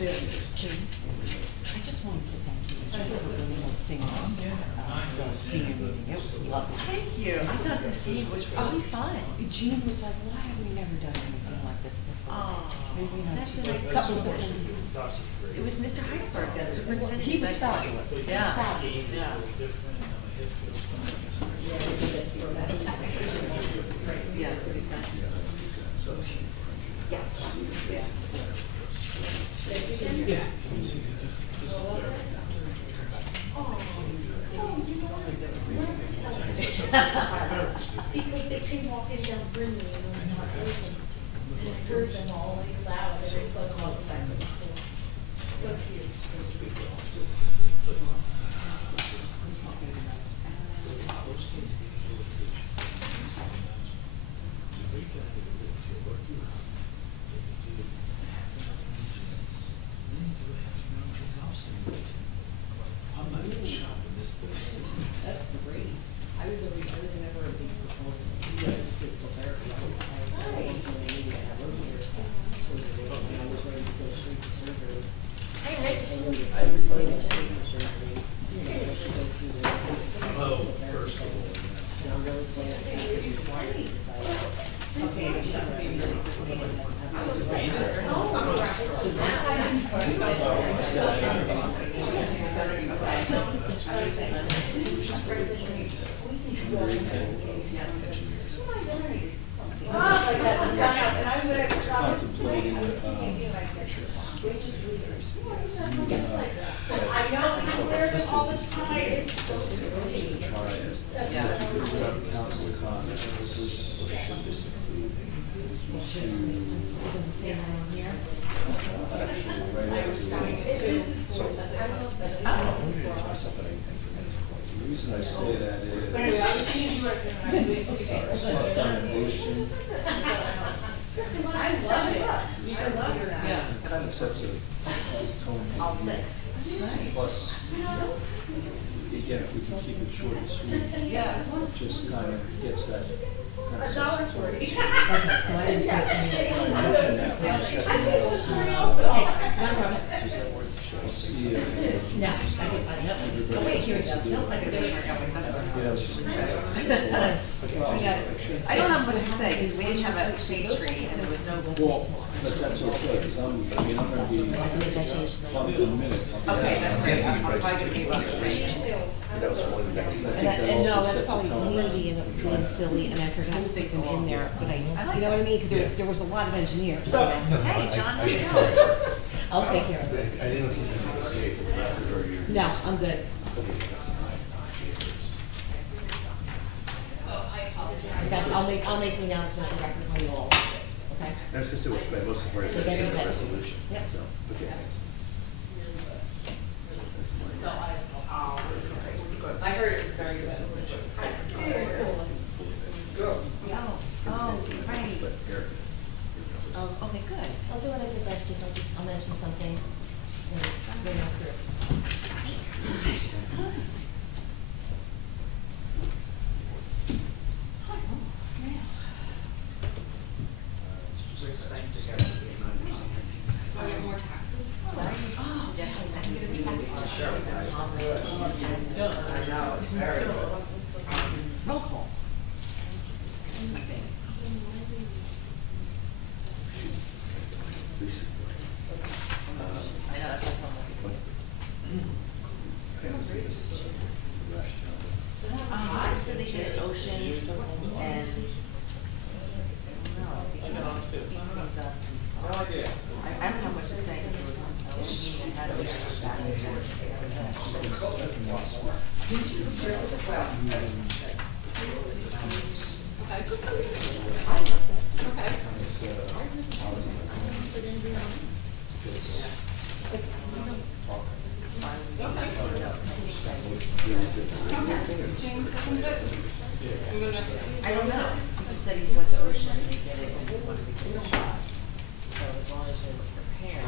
I just wanted to thank you for the little senior meeting. It was lovely. Thank you. I thought the scene was really fun. Jean was like, why have we never done anything like this before? Oh, Maybe that's a nice couple of compliment. It was Mr. Heidelberg, that superintendent. He was fabulous. Yeah. Fabulous. Yeah. Yeah, pretty sad. Yes. Yeah. Because they came walking down Brimley and it was not open. And I heard them all like loud and they spoke all the time. So cute. I'm not even shocked in this thing. That's great. I was never a big proponent of physical therapy. I went to an AD and I wrote here. So when I was ready to go straight to surgery. I was ready to straight to surgery. I should go through the Oh, first of all. And I'm really glad that it was required because okay, it should be really good thing and have to do it. Contemplating, I know, I wear this all the time. The reason I say that is foundation I love it. Yeah. kind of sets a tone for the year. Plus, again, if we can keep it short and sweet, Yeah. it just kind of gets that kind of $1 sets a for tone. it. Okay, so I didn't put any. Motion that for a second, we'll see if. No, I don't. Oh, wait, here we go. No, I didn't. Yeah, it's just. I don't have much to say, because we didn't have a shade tree and there was no. Well, but that's okay, because I'm gonna be, probably in a minute. I'll be Okay, out. that's great. I'm probably gonna be about the same. That was one that. I think And, that and no, also that's sets a probably tone. Lindy and being silly, and I forgot to put them in there, but you know what I mean? Because there was a lot of engineers, so. Hey, John, how's it going? I'll take care of it. I didn't know if he's gonna say it for the record or you. No, I'm good. In fact, I'll make the announcement for the record when you all, okay? I was gonna say, what's my most important So is get it the ahead. resolution, Yep. so, okay, thanks. That's So mine. I heard it was very good. Oh, right. But Eric. Oh, okay, good. I'll do what I did last week, I'll mention something, and bring it through. I get more taxes. Oh, roll call. I know, that's what someone. Okay, let's see this. So they did an ocean and. No, because it speeds things up. I don't have much to say, because there was a meeting I had with back and forth. Did you prepare for the well? Okay. James, welcome to it. We're gonna. I don't know, he just said he went to ocean and they did it and he wanted to give it a shot. So as long as you're prepared.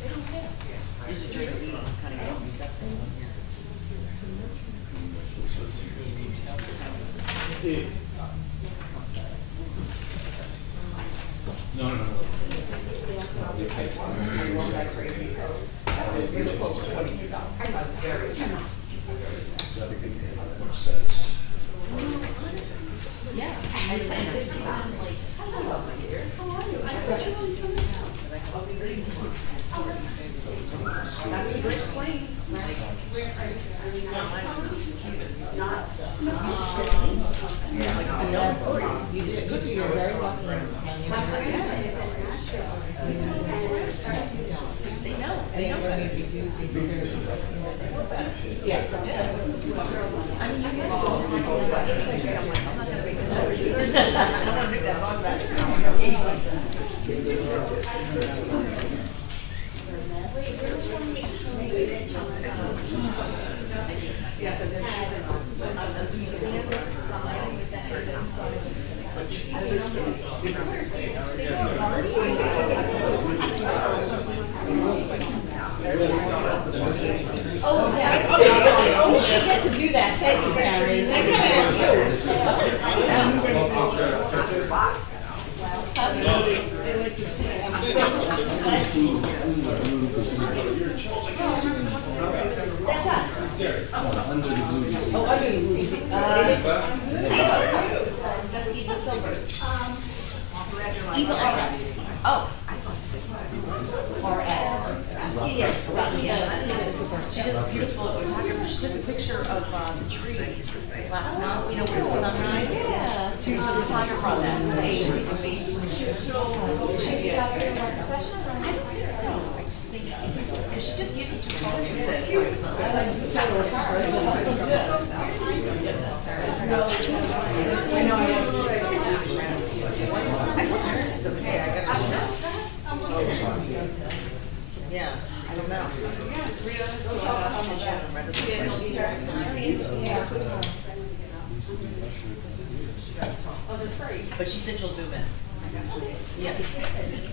They don't care. Usually during the meeting, kind of get all these ducks in here. No. Says. Yeah. That's a great plane. You did good, you're very lucky in this town. They know. And then we're gonna be doing things that they're. Yeah. I mean, you get all I'm not gonna make a noise. I'm gonna make that dog back. Oh, yeah. Oh, we get to do that. Thank you, Terry. Thank you. That's us. Under the blue. Oh, under the blue. That's Eva Silver. Eva RS. Oh. RS. Yes, Eva is the first. She does a beautiful photography. She took a picture of the tree last month, you know, with the sunrise. Yeah. She was a photographer on that. She was so. Is she a photographer more professional? I don't think so. I just think and she just uses her phone to sit, so it's not. I like the color of her, so I look good. I know. I hope hers is okay. I gotta yeah, I don't know. But she said she'll zoom in. Yeah.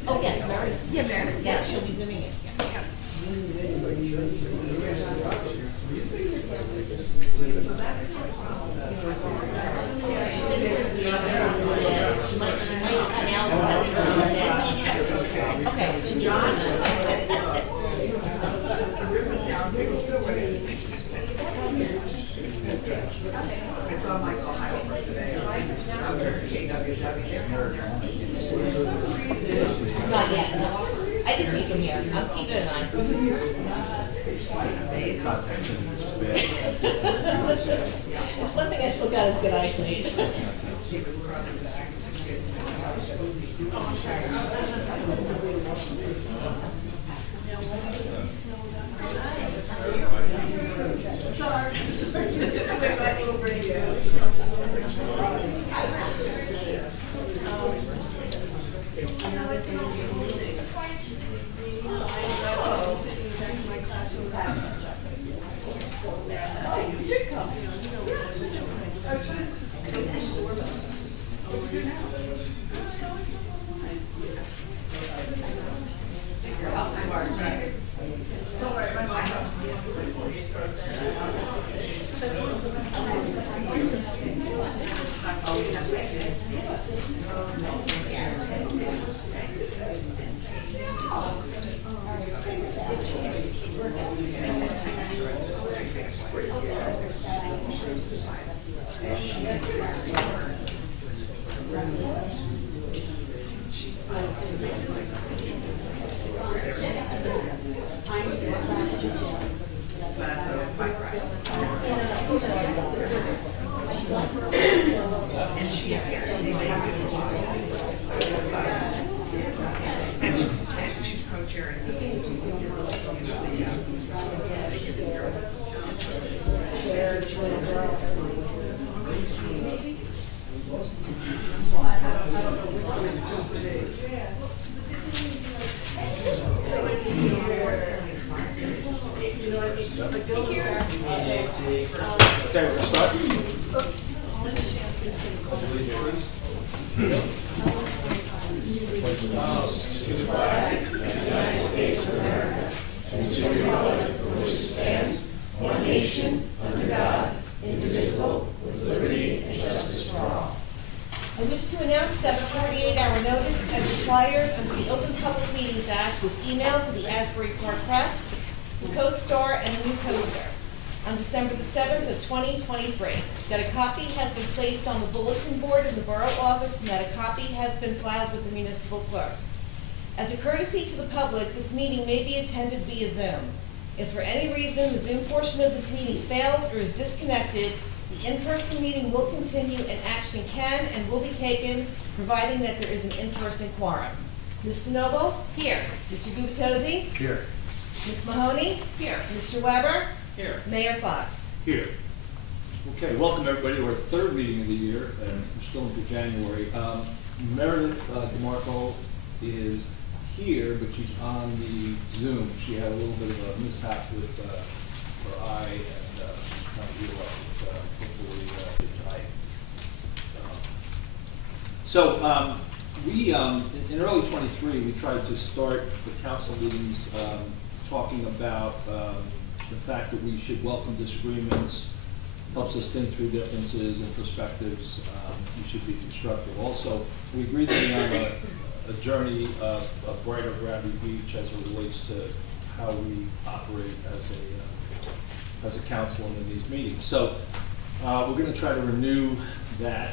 Oh, yes, Meredith. Yeah, Meredith, Yeah, yeah. she'll be zooming in. She might announce that. Okay, she Not yet, no. I can see from here. I'm keeping an eye. Contacts and just bad. It's one thing I still got is good eyesight. Okay, we'll start. I wish to announce that a 48-hour notice as required record under the Open Public Meetings Act was emailed to the Asbury Park Press, the Co-Star, and the New Coaster on December the 7th of 2023, that a copy has been placed on the bulletin board in the Borough office and that a copy has been filed with the municipal clerk. As a courtesy to the public, this meeting may be attended via Zoom. If for any reason the Zoom portion of this meeting fails or is disconnected, the in-person meeting will continue and action can and will be taken, providing that there is an in-person quorum. Mr. Noble? Here. Mr. Gubatose? Here. Ms. Mahoney? Here. Mr. Weber? Here. Mayor Fox? Here. Okay, welcome everybody to our third meeting of the year, and we're still into January. Meredith DeMarco is here, but she's on the Zoom. She had a little bit of a mishap with her eye, and she's trying to heal up with hopefully tonight. So we, in early 23, we tried to start the council meetings talking about the fact that we should welcome disagreements, helps us think through differences and perspectives. We should be constructive. Also, we agreed to be on a journey of brighter Gravity Beach as it relates to how we operate as a council in these meetings. So we're going to try to renew that,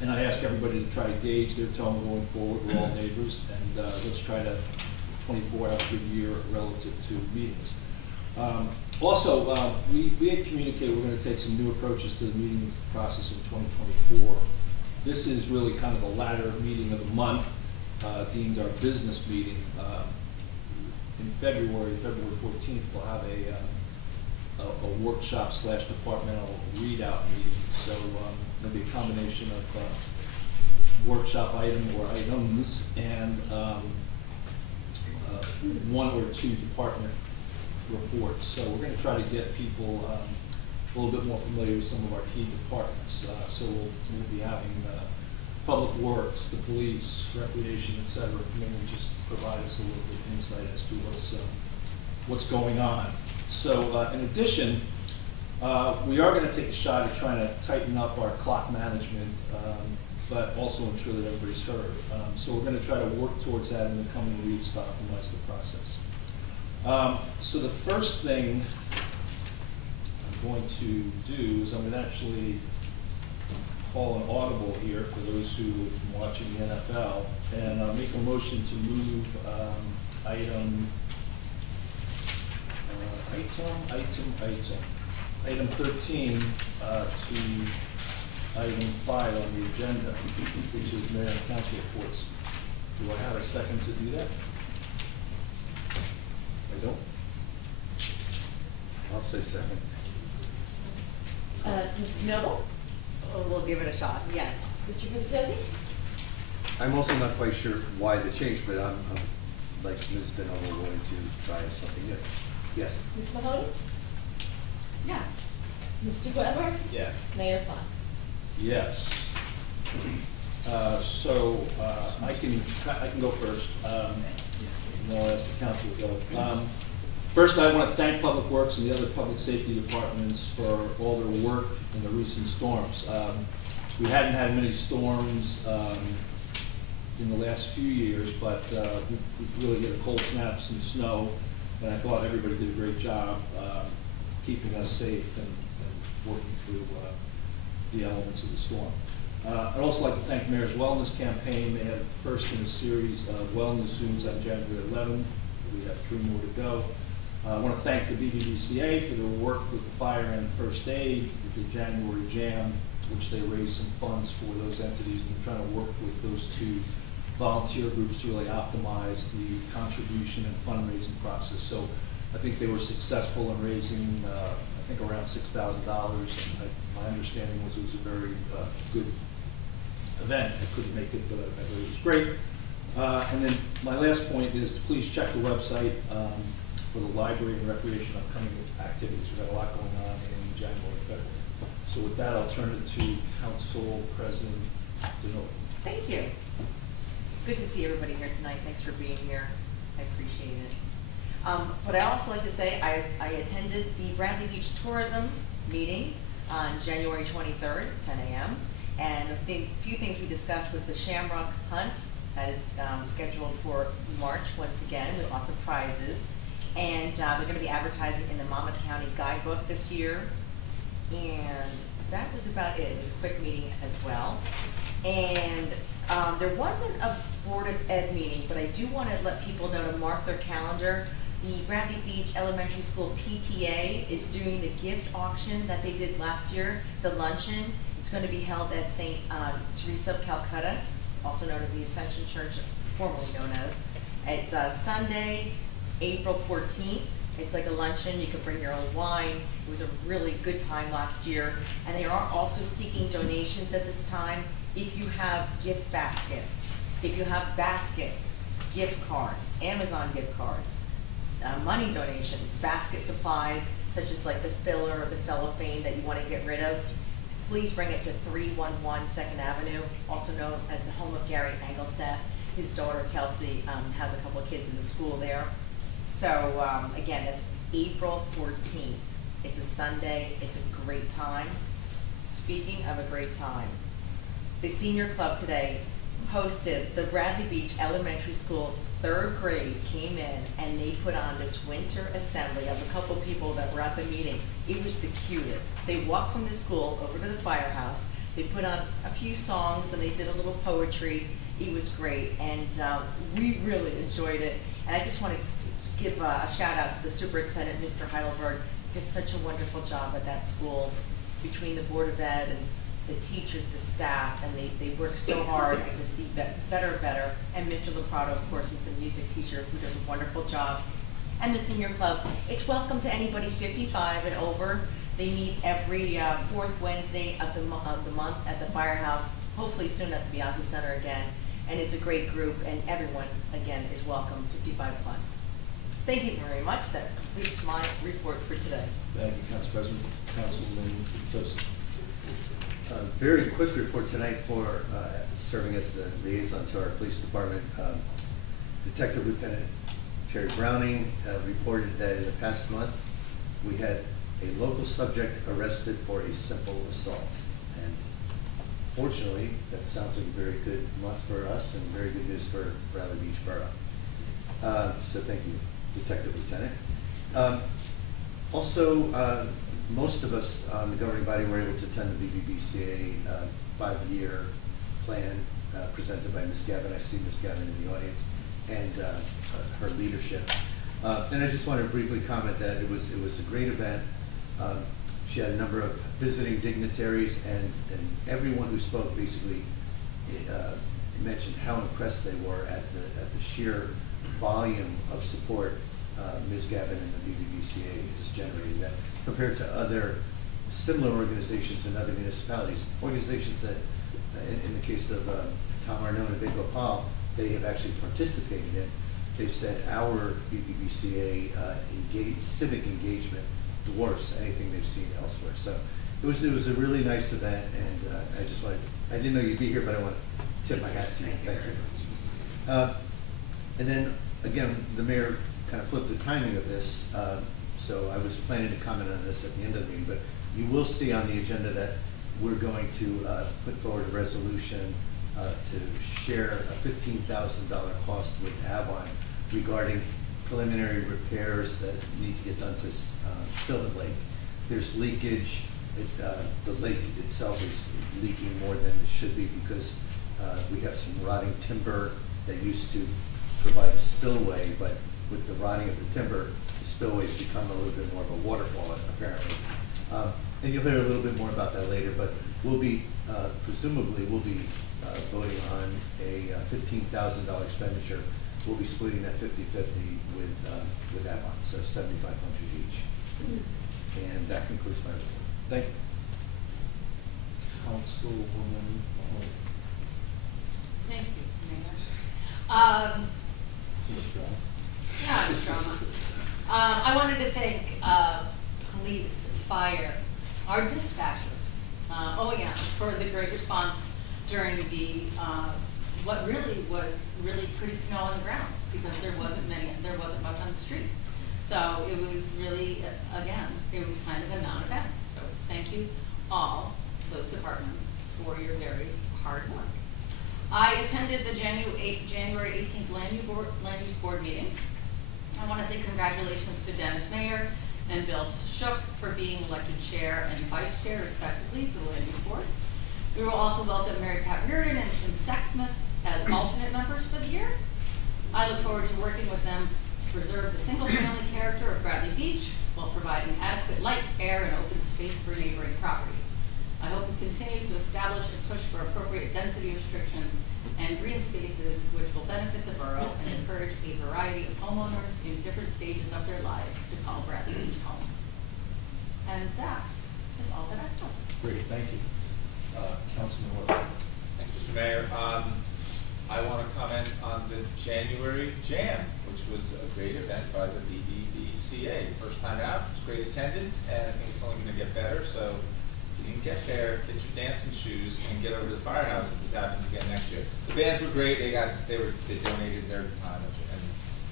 and I ask everybody to try to gauge their tone going forward. We're all neighbors, and let's try to 24 have a good year relative to meetings. Also, we had communicated we're going to take some new approaches to the meeting process in 2024. This is really kind of the latter meeting of the month, deemed our business meeting. In February 14th, we'll have a workshop / departmental readout meeting. So there'll be a combination of workshop item or items and one or two department reports. So we're going to try to get people a little bit more familiar with some of our key departments. So we'll be having Public Works, the police, recreation, et cetera, come in and just provide us a little bit of insight as to what's going on. So in addition, we are going to take a shot at trying to tighten up our clock management, but also ensure that everybody's heard. So we're going to try to work towards that in the coming weeks to optimize the process. So the first thing I'm going to do is I'm going to actually call an audible here for those who are watching the NFL, and I'll make a motion to move item 13 to item 5 on the agenda, which is mayor and council reports. Do I have a second to do that? I don't. I'll say second. Mr. Noble? We'll give it a shot, yes. Mr. Gubatose? I'm also not quite sure why the change, but I'm like Ms. DeNovo, willing to try something new. Yes. Ms. Mahoney? Yeah. Mr. Weber? Yes. Mayor Fox? Yes. I can go first. And I'll ask the council to go. First, I want to thank Public Works and the other public safety departments for all their work in the recent storms. We hadn't had many storms in the last few years, but we really hit a cold snap, some snow, and I thought everybody did a great job keeping us safe and working through the elements of the storm. I'd also like to thank Mayor's Wellness Campaign. They had the first in a series of wellness Zooms on January 11th. We have 3 more to go. I want to thank the BBDCA for their work with the fire and first aid, with the January Jam, which they raised some funds for those entities, and we're trying to work with those 2 volunteer groups to really optimize the contribution and fundraising process. So I think they were successful in raising, I think, around $6,000. My understanding was it was a very good event. I couldn't make it, but I heard it was great. And then my last point is to please check the website for the library and recreation upcoming activities. We've got a lot going on in January and February. So with that, I'll turn it to Council President DeNovo. Thank you. Good to see everybody here tonight. Thanks for being here. I appreciate it. What I also like to say, I attended the Bradley Beach Tourism meeting on January 23rd, 10 a.m. And a few things we discussed was the Shamrock Hunt that is scheduled for March once again with lots of prizes. And they're going to be advertising in the Monmouth County Guidebook this year. And that was about it. It was a quick meeting as well. And there wasn't a Board of Ed meeting, but I do want to let people know to mark their calendar. The Bradley Beach Elementary School PTA is doing the gift auction that they did last year. It's a luncheon. It's going to be held at St. Teresa of Calcutta, also known as the Ascension Church, formerly known as. It's Sunday, April 14th. It's like a luncheon. You can bring your own wine. It was a really good time last year. And they are also seeking donations at this time. If you have gift baskets, if you have baskets, gift cards, Amazon gift cards, money donations, basket supplies, such as like the filler or the cellophane that you want to get rid of, please bring it to 311 2nd Avenue, also known as the home of Gary Engelstadt. His daughter Kelsey has a couple of kids in the school there. So again, that's April 14th. It's a Sunday. It's a great time. Speaking of a great time, the senior club today hosted the Bradley Beach Elementary School 3rd grade came in and they put on this winter assembly of a couple people that were at the meeting. It was the cutest. They walked from the school over to the firehouse. They put on a few songs and they did a little poetry. It was great, and we really enjoyed it. And I just want to give a shout out to the superintendent, Mr. Heidelberg. Just such a wonderful job at that school, between the Board of Ed and the teachers, the staff, and they work so hard to see better and better. And Mr. Leprado, of course, is the music teacher who does a wonderful job. And the senior club, it's welcome to anybody 55 and over. They meet every fourth Wednesday of the month at the firehouse, hopefully soon at the Piazza Center again. And it's a great group, and everyone, again, is welcome, 55 plus. Thank you very much. That completes my report for today. Thank you, Council President. Councilman Joseph. Very quick report tonight for serving as the liaison to our police department. Detective Lieutenant Terry Browning reported that in the past month we had a local subject arrested for a simple assault. And fortunately, that sounds like a very good month for us and very good news for Bradley Beach Borough. So thank you, Detective Lieutenant. Also, most of us on the governing body were able to attend the BBBCA 5-year plan presented by Ms. Gavin. I see Ms. Gavin in the audience, and her leadership. And I just want to briefly comment that it was a great event. She had a number of visiting dignitaries, and everyone who spoke basically mentioned how impressed they were at the sheer volume of support Ms. Gavin and the BBBCA has generated. That compared to other similar organizations in other municipalities, organizations that, in the case of Tom Arnone and Vic Opal, they have actually participated in. They said our BBBCA civic engagement dwarfs anything they've seen elsewhere. So it was a really nice event, and I didn't know you'd be here, but I want to tip my hat to you. Thank you. And then again, the mayor kind of flipped the timing of this, so I was planning to comment on this at the end of the meeting, but you will see on the agenda that we're going to put forward a resolution to share a $15,000 cost with Avon regarding preliminary repairs that need to get done to Sylvan Lake. There's leakage. The lake itself is leaking more than it should be because we have some rotting timber that used to provide a spillway, but with the rotting of the timber, the spillway's become a little bit more of a waterfall, apparently. And you'll hear a little bit more about that later, but we'll be, presumably, we'll be voting on a $15,000 expenditure. We'll be splitting that 50-50 with Avon, so $7,500 each. And that concludes my report. Thank you. Councilwoman Mahoney. Thank you, Mayor. Too much drama. Yeah, it's drama. I wanted to thank police, fire, our dispatchers, for the great response during the what really was pretty snow on the ground because there wasn't much on the street. So it was really, again, it was kind of a non-event. So thank you all, those departments, for your very hard work. I attended the January 18th Land Use Board meeting. I want to say congratulations to Dennis Mayer and Bill Shook for being elected chair and vice chair respectively to the Land Use Board. We will also welcome Mary Pat Reardon and Tim Sexsmith as alternate members for the year. I look forward to working with them to preserve the single-family character of Bradley Beach while providing adequate light, air, and open space for neighboring properties. I hope we continue to establish and push for appropriate density restrictions and green spaces which will benefit the borough and encourage a variety of homeowners in different stages of their lives to call Bradley Beach home. And that is all that I have. Great, thank you. Councilman Wood. Thanks, Mr. Mayor. I want to comment on the January Jam, which was a great event by the BBDCA. First time out, it was great attendance, and I think it's only going to get better. So if you didn't get there, get your dancing shoes and get over to the firehouse if this happens again next year. The bands were great. They donated their time and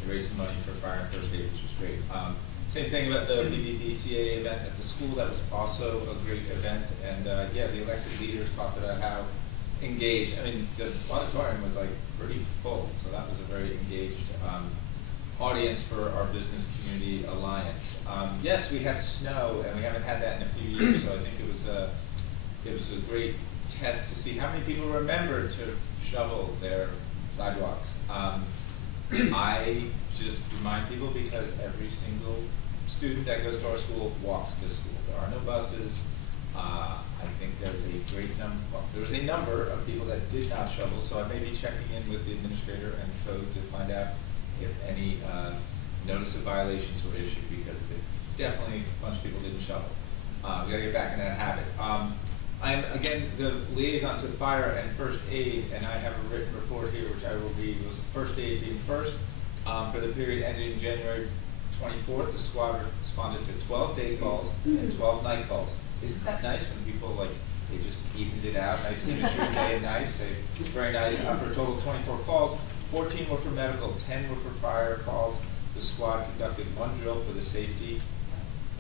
they raised some money for fire and first aid, which was great. Same thing about the BBDCA event at the school. That was also a great event. And yeah, the elected leaders talked about how engaged. I mean, the auditorium was like pretty full, so that was a very engaged audience for our Business Community Alliance. Yes, we had snow, and we haven't had that in a few years, so I think it was a great test to see how many people remembered to shovel their sidewalks. I just remind people because every single student that goes to our school walks to school. There are no buses. I think there's a great number. Well, there was a number of people that did not shovel, so I may be checking in with the administrator and code to find out if any notice of violations were issued, because definitely a bunch of people didn't shovel. We got to get back in that habit. I'm again the liaison to the fire and first aid, and I have a written report here which I will read. Was first aid being first for the period ending January 24th. The squad responded to 12 day calls and 12 night calls. Isn't that nice when people they just evened it out? Nice symmetry, day and night. Very nice. For a total of 24 calls, 14 were for medical, 10 were for fire calls. The squad conducted one drill for the safety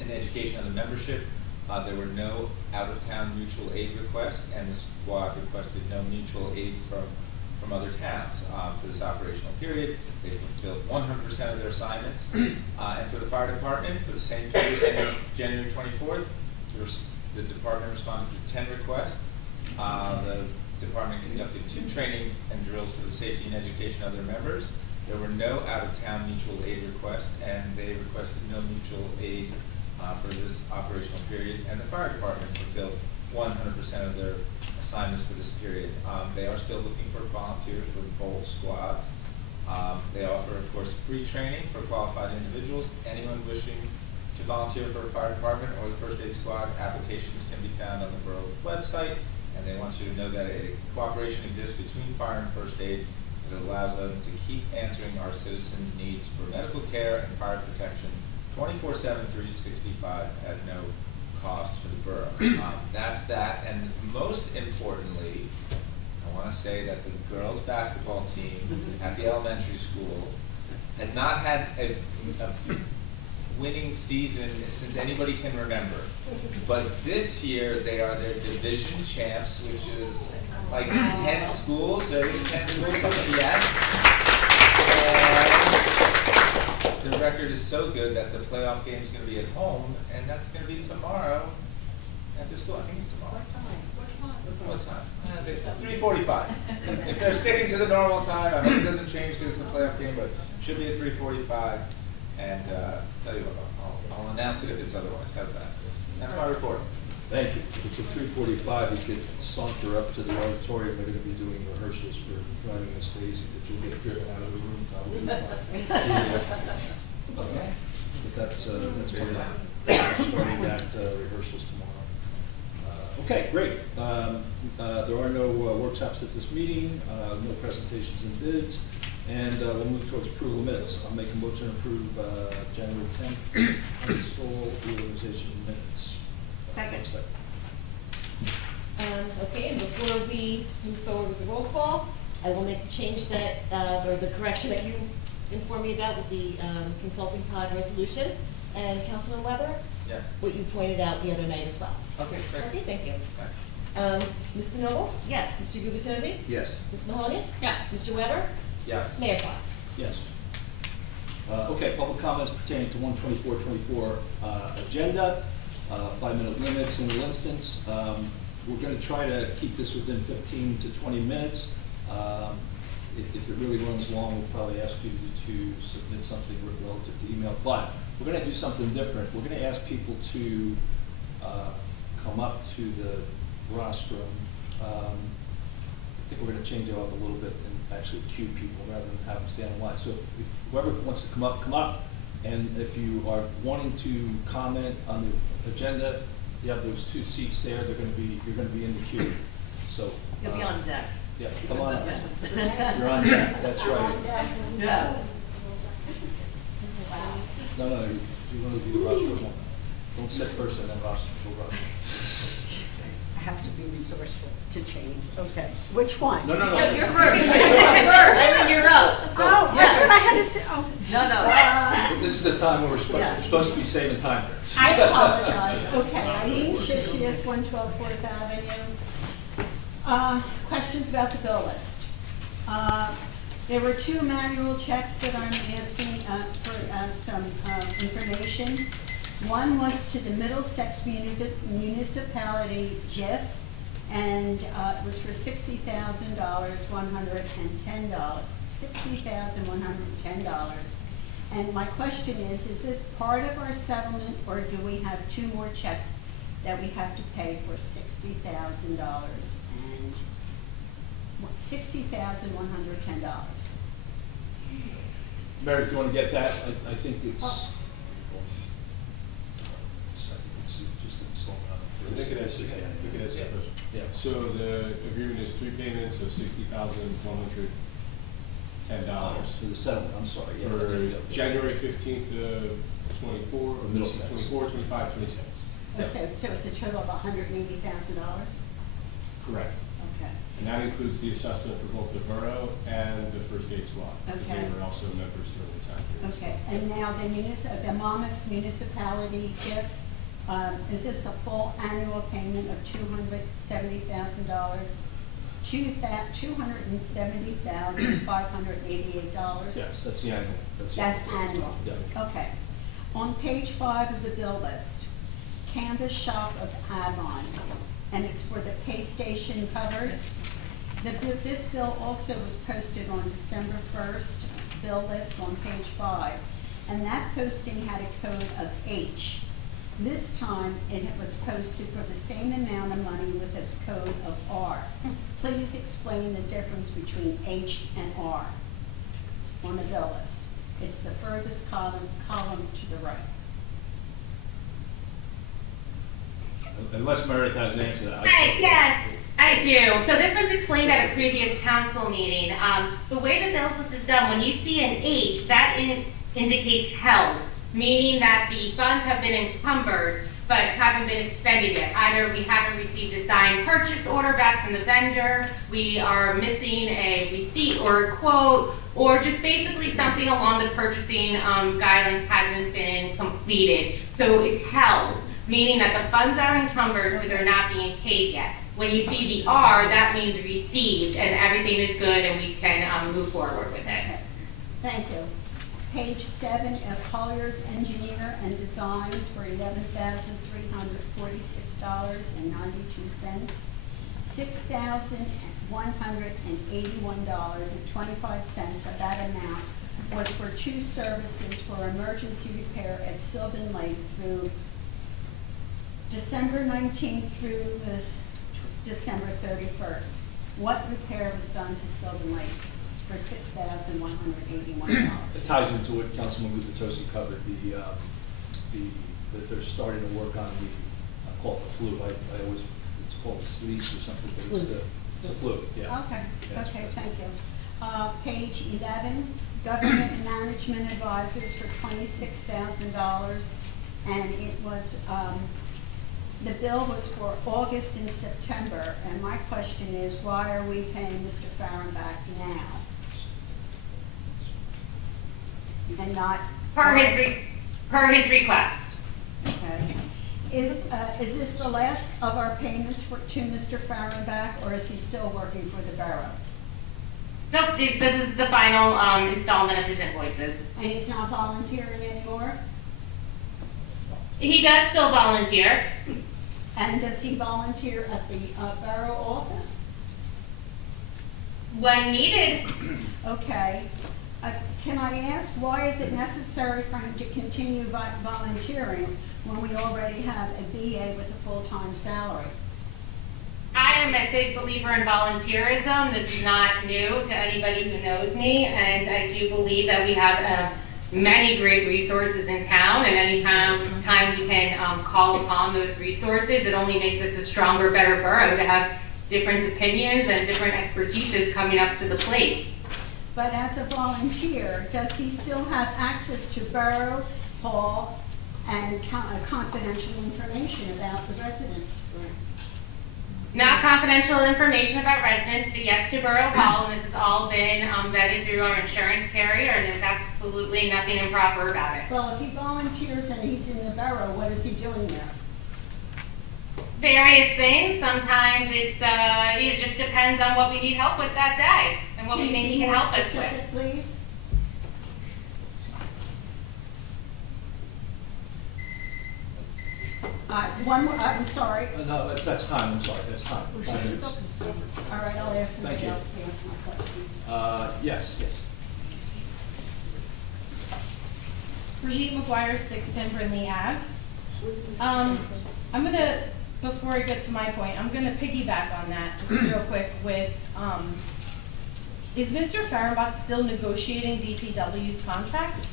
and education of the membership. There were no out-of-town mutual aid requests, and the squad requested no mutual aid from other towns for this operational period. They fulfilled 100% of their assignments. And for the fire department, for the same period ending January 24th, the department responded to 10 requests. The department conducted 2 training and drills for the safety and education of their members. There were no out-of-town mutual aid requests, and they requested no mutual aid for this operational period. And the fire department fulfilled 100% of their assignments for this period. They are still looking for volunteers for both squads. They offer, of course, free training for qualified individuals. Anyone wishing to volunteer for a fire department or the first aid squad, applications can be found on the borough website. And they want you to know that a cooperation exists between fire and first aid that allows them to keep answering our citizens' needs for medical care and fire protection 24/7, 365 at no cost for the borough. That's that. And most importantly, I want to say that the girls' basketball team at the elementary school has not had a winning season since anybody can remember. But this year they are their division champs, which is like 10 schools, or 10 schools, yes. And the record is so good that the playoff game is going to be at home, and that's going to be tomorrow at the school. I think it's tomorrow. What time? 3:45. If they're sticking to the normal time, I hope it doesn't change because it's a playoff game, but it should be at 3:45. And tell you what, I'll announce it if it's otherwise. How's that? That's my report. Thank you. If it's at 3:45, you could saunter up to the auditorium. They're going to be doing rehearsals for Driving Miss Daisy, but you'll get driven out of the room probably. Okay. But that's great. Starting that rehearsals tomorrow. Okay, great. There are no workshops at this meeting, no presentations and bids, and we'll move towards approval of minutes. I'll make a motion to approve January 10th high school reorganization minutes. Second. Okay, and before we move forward with the roll call, I will make the change that, or the correction that you informed me about with the consulting pod resolution. And Councilman Weber? Yeah. What you pointed out the other night as well. Okay, great. Okay, thank you. Thanks. Mr. Noble? Yes. Mr. Gubatose? Yes. Ms. Mahoney? Yes. Mr. Weber? Yes. Mayor Fox? Yes. Okay, public comments pertaining to 12424 agenda, 5-minute limits in the instance. We're going to try to keep this within 15 to 20 minutes. If it really runs long, we'll probably ask you to submit something relative to email. But we're going to do something different. We're going to ask people to come up to the rostrum. I think we're going to change it up a little bit and actually cue people rather than have them stand in line. So if whoever wants to come up, come up. And if you are wanting to comment on the agenda, you have those 2 seats there. You're going to be in the queue. So You'll be on deck. yeah, come on up. You're on deck. That's right. Yeah. No, you want to do the rostrum one. Don't sit first and then rostrum. Go rostrum. I have to be resourceful to change. Okay. Which one? No. No, you're first. You're first. I think you're up. Oh, I Yes. thought I had to say, oh. No. This is the time where we're Yeah. supposed to be saving time. I apologize. Okay, Eileen Shishias, 112 Fourth Avenue. Questions about the bill list? There were 2 manual checks that I'm asking for some information. One was to the Middlesex Municipality JIF, and it was for $60,110. $60,110. And my question is this part of our settlement, or do we have 2 more checks that we have to pay for $60,000? $60,110. Meredith, you want to get that? I think it's. Oh. Look at that, Yeah. So the agreement is 3 payments of $60,110 For the settlement, I'm sorry. Yeah. for January 15th of 24, or Middlesex. 24, 25, 26. So it's a total of $180,000? Correct. Okay. And that includes the assessment for both the borough and the first aid squad. because Okay. They were also members during the time period. Okay, and now the Monmouth Municipality gift, is this a full annual payment of $270,000? $270,588? Yes, that's the annual. That's the annual? Yeah. Okay. On page 5 of the bill list, Canvas Shop of Avon, and it's for the pay station covers. This bill also was posted on December 1st, bill list on page 5, and that posting had a code of H. This time, it was posted for the same amount of money with a code of R. Please explain the difference between H and R on the bill list. It's the furthest column to the right. Unless Meredith has an answer to that. Hi, yes, I do. So this was explained at a previous council meeting. The way the bills list is done, when you see an H, that indicates held, meaning that the funds have been encumbered but haven't been expended yet. Either we haven't received a signed purchase order back from the vendor, we are missing a receipt or a quote, or just basically something along the purchasing guidelines hasn't been completed. So it's held, meaning that the funds are encumbered but they're not being paid yet. When you see the R, that means received and everything is good and we can move forward with it. Okay, thank you. Page 7 of Colliers Engineer and Designs for $11,346.92. $6,181.25 of that amount was for 2 services for emergency repair at Sylvan Lake through December 19th through December 31st. What repair was done to Sylvan Lake for $6,181? It ties into what Councilman Guzitosi covered, that they're starting to work on the, I call it the flu, I always, it's called sleece or something, but it's the flu, yeah. Okay, Yeah. okay, thank you. Page 11, Government Management Advisors for $26,000, and it was, the bill was for August and September, and my question is, why are we paying Mr. Farron back now? And not. Per his request. Okay. Is this the last of our payments to Mr. Farrenbach, or is he still working for the borough? Nope, this is the final installment of his invoices. And he's not volunteering anymore? He does still volunteer. And does he volunteer at the borough office? When needed. Okay. Can I ask, why is it necessary for him to continue volunteering when we already have a BA with a full-time salary? I am a big believer in volunteerism. This is not new to anybody who knows me, and I do believe that we have many great resources in town, and anytime we can call upon those resources, it only makes us a stronger, better borough to have different opinions and different expertises coming up to the plate. But as a volunteer, does he still have access to borough hall and confidential information about the residents? Not confidential information about residents, but yes to Borough Hall, and this has all been vetted through our insurance carrier, and there's absolutely nothing improper about it. Well, if he volunteers and he's in the borough, what is he doing there? Various things. Sometimes it just depends on what we need help with that day and what we think he can help us with. Specific, please. One more, I'm sorry. No, that's time, I'm sorry, that's time. 5 minutes. All right, I'll ask Thank somebody you. else to answer my question. Yes. Brigitte McGuire, 610 Brindley Ave. I'm gonna, before I get to my point, I'm gonna piggyback on that just real quick with, is Mr. Farrenbach still negotiating DPW's contract?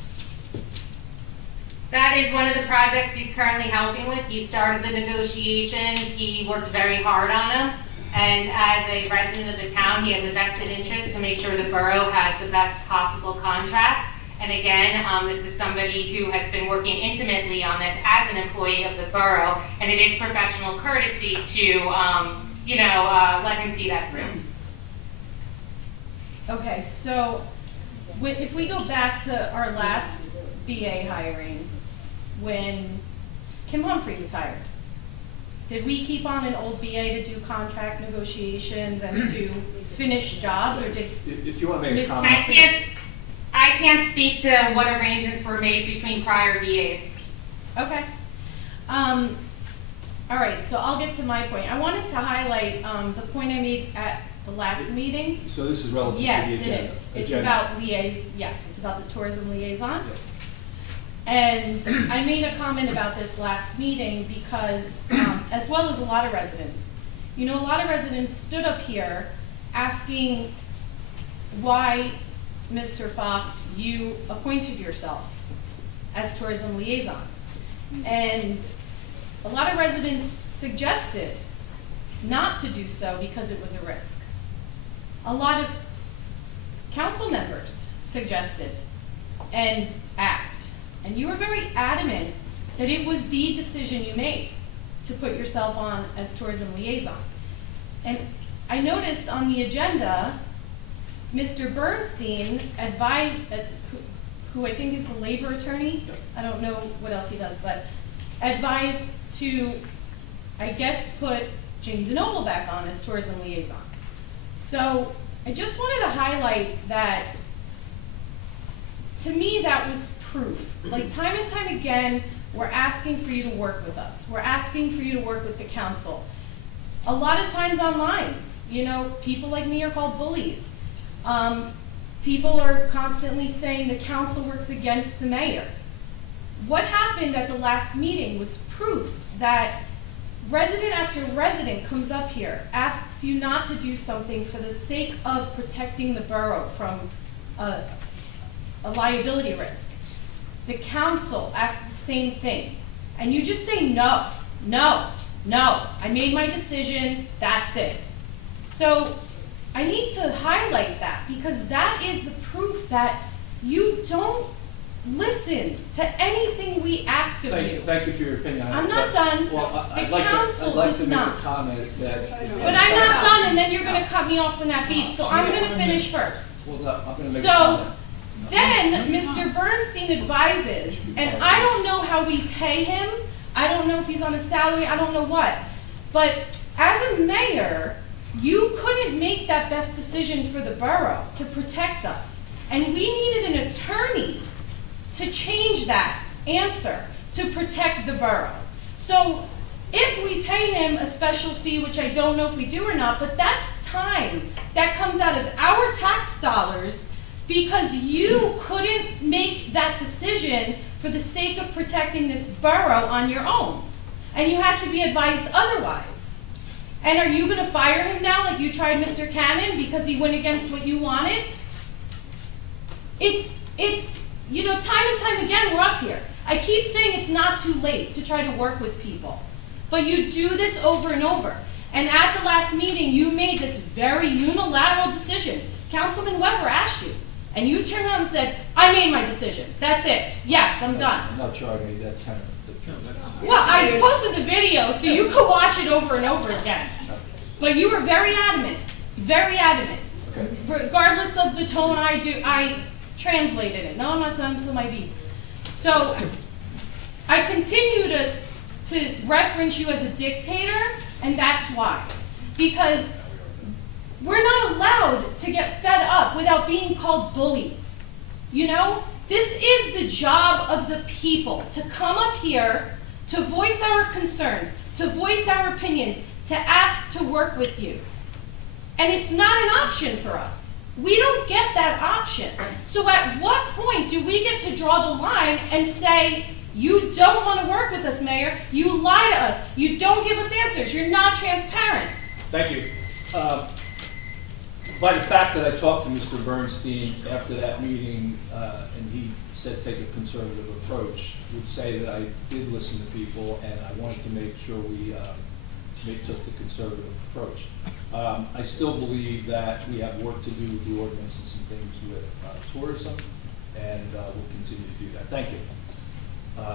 That is one of the projects he's currently helping with. He started the negotiations. He worked very hard on them. And as a resident of the town, he has a vested interest to make sure the borough has the best possible contract. And again, this is somebody who has been working intimately on this as an employee of the borough. And it is professional courtesy to, let him see that through. Okay, so if we go back to our last BA hiring, when Kim Humphrey was hired, did we keep on an old BA to do contract negotiations and to finish jobs, or did If you want to make a Miss comment. I can't speak to what arrangements were made between prior VAs. Okay. All right, so I'll get to my point. I wanted to highlight the point I made at the last meeting. So this is relative to the Yes, agenda. it is. It's Agenda. about it's about the tourism liaison. And I made a comment about this last meeting because, as well as a lot of residents, a lot of residents stood up here asking why, Mr. Fox, you appointed yourself as tourism liaison. And a lot of residents suggested not to do so because it was a risk. A lot of council members suggested and asked. And you were very adamant that it was the decision you made to put yourself on as tourism liaison. And I noticed on the agenda, Mr. Bernstein advised, who I think is the labor attorney, I don't know what else he does, but advised to, I guess, put Jane DeNoble back on as tourism liaison. So I just wanted to highlight that, to me, that was proof. Like, time and time again, we're asking for you to work with us. We're asking for you to work with the council. A lot of times online, people like me are called bullies. People are constantly saying the council works against the mayor. What happened at the last meeting was proof that resident after resident comes up here, asks you not to do something for the sake of protecting the borough from a liability risk. The council asks the same thing. And you just say no, no, no. I made my decision, that's it. So I need to highlight that because that is the proof that you don't listen to anything we ask of you. Thank you for your opinion. I'm not done. Well, The I'd like council does to make a not. comment that. But I'm not done, and then you're gonna cut me off when that beeps, so I'm gonna finish first. Well, no, I'm gonna make a So, comment. then Mr. Bernstein advises, and I don't know how we pay him, I don't know if he's on a salary, I don't know what. But as a mayor, you couldn't make that best decision for the borough to protect us. And we needed an attorney to change that answer to protect the borough. So if we pay him a special fee, which I don't know if we do or not, but that's time that comes out of our tax dollars because you couldn't make that decision for the sake of protecting this borough on your own. And you had to be advised otherwise. And are you gonna fire him now like you tried Mr. Cannon because he went against what you wanted? It's, you know, time and time again, we're up here. I keep saying it's not too late to try to work with people. But you do this over and over. And at the last meeting, you made this very unilateral decision. Councilman Weber asked you, and you turned around and said, I made my decision. That's it. Yes, I'm done. I'm not sure I made that kind of. Well, I posted the video, so you could watch it over and over again. But you were very adamant, Okay. regardless of the tone I translated it. No, I'm not done until my beat. So I continue to reference you as a dictator, and that's why. Because we're not allowed to get fed up without being called bullies. You know, this is the job of the people, to come up here, to voice our concerns, to voice our opinions, to ask to work with you. And it's not an option for us. We don't get that option. So at what point do we get to draw the line and say, you don't want to work with us, Mayor, you lie to us, you don't give us answers, you're not transparent. Thank you. By the fact that I talked to Mr. Bernstein after that meeting, and he said take a conservative approach, would say that I did listen to people, and I wanted to make sure we took the conservative approach. I still believe that we have work to do with the ordinance and some things with tourism, and we'll continue to do that. Thank you.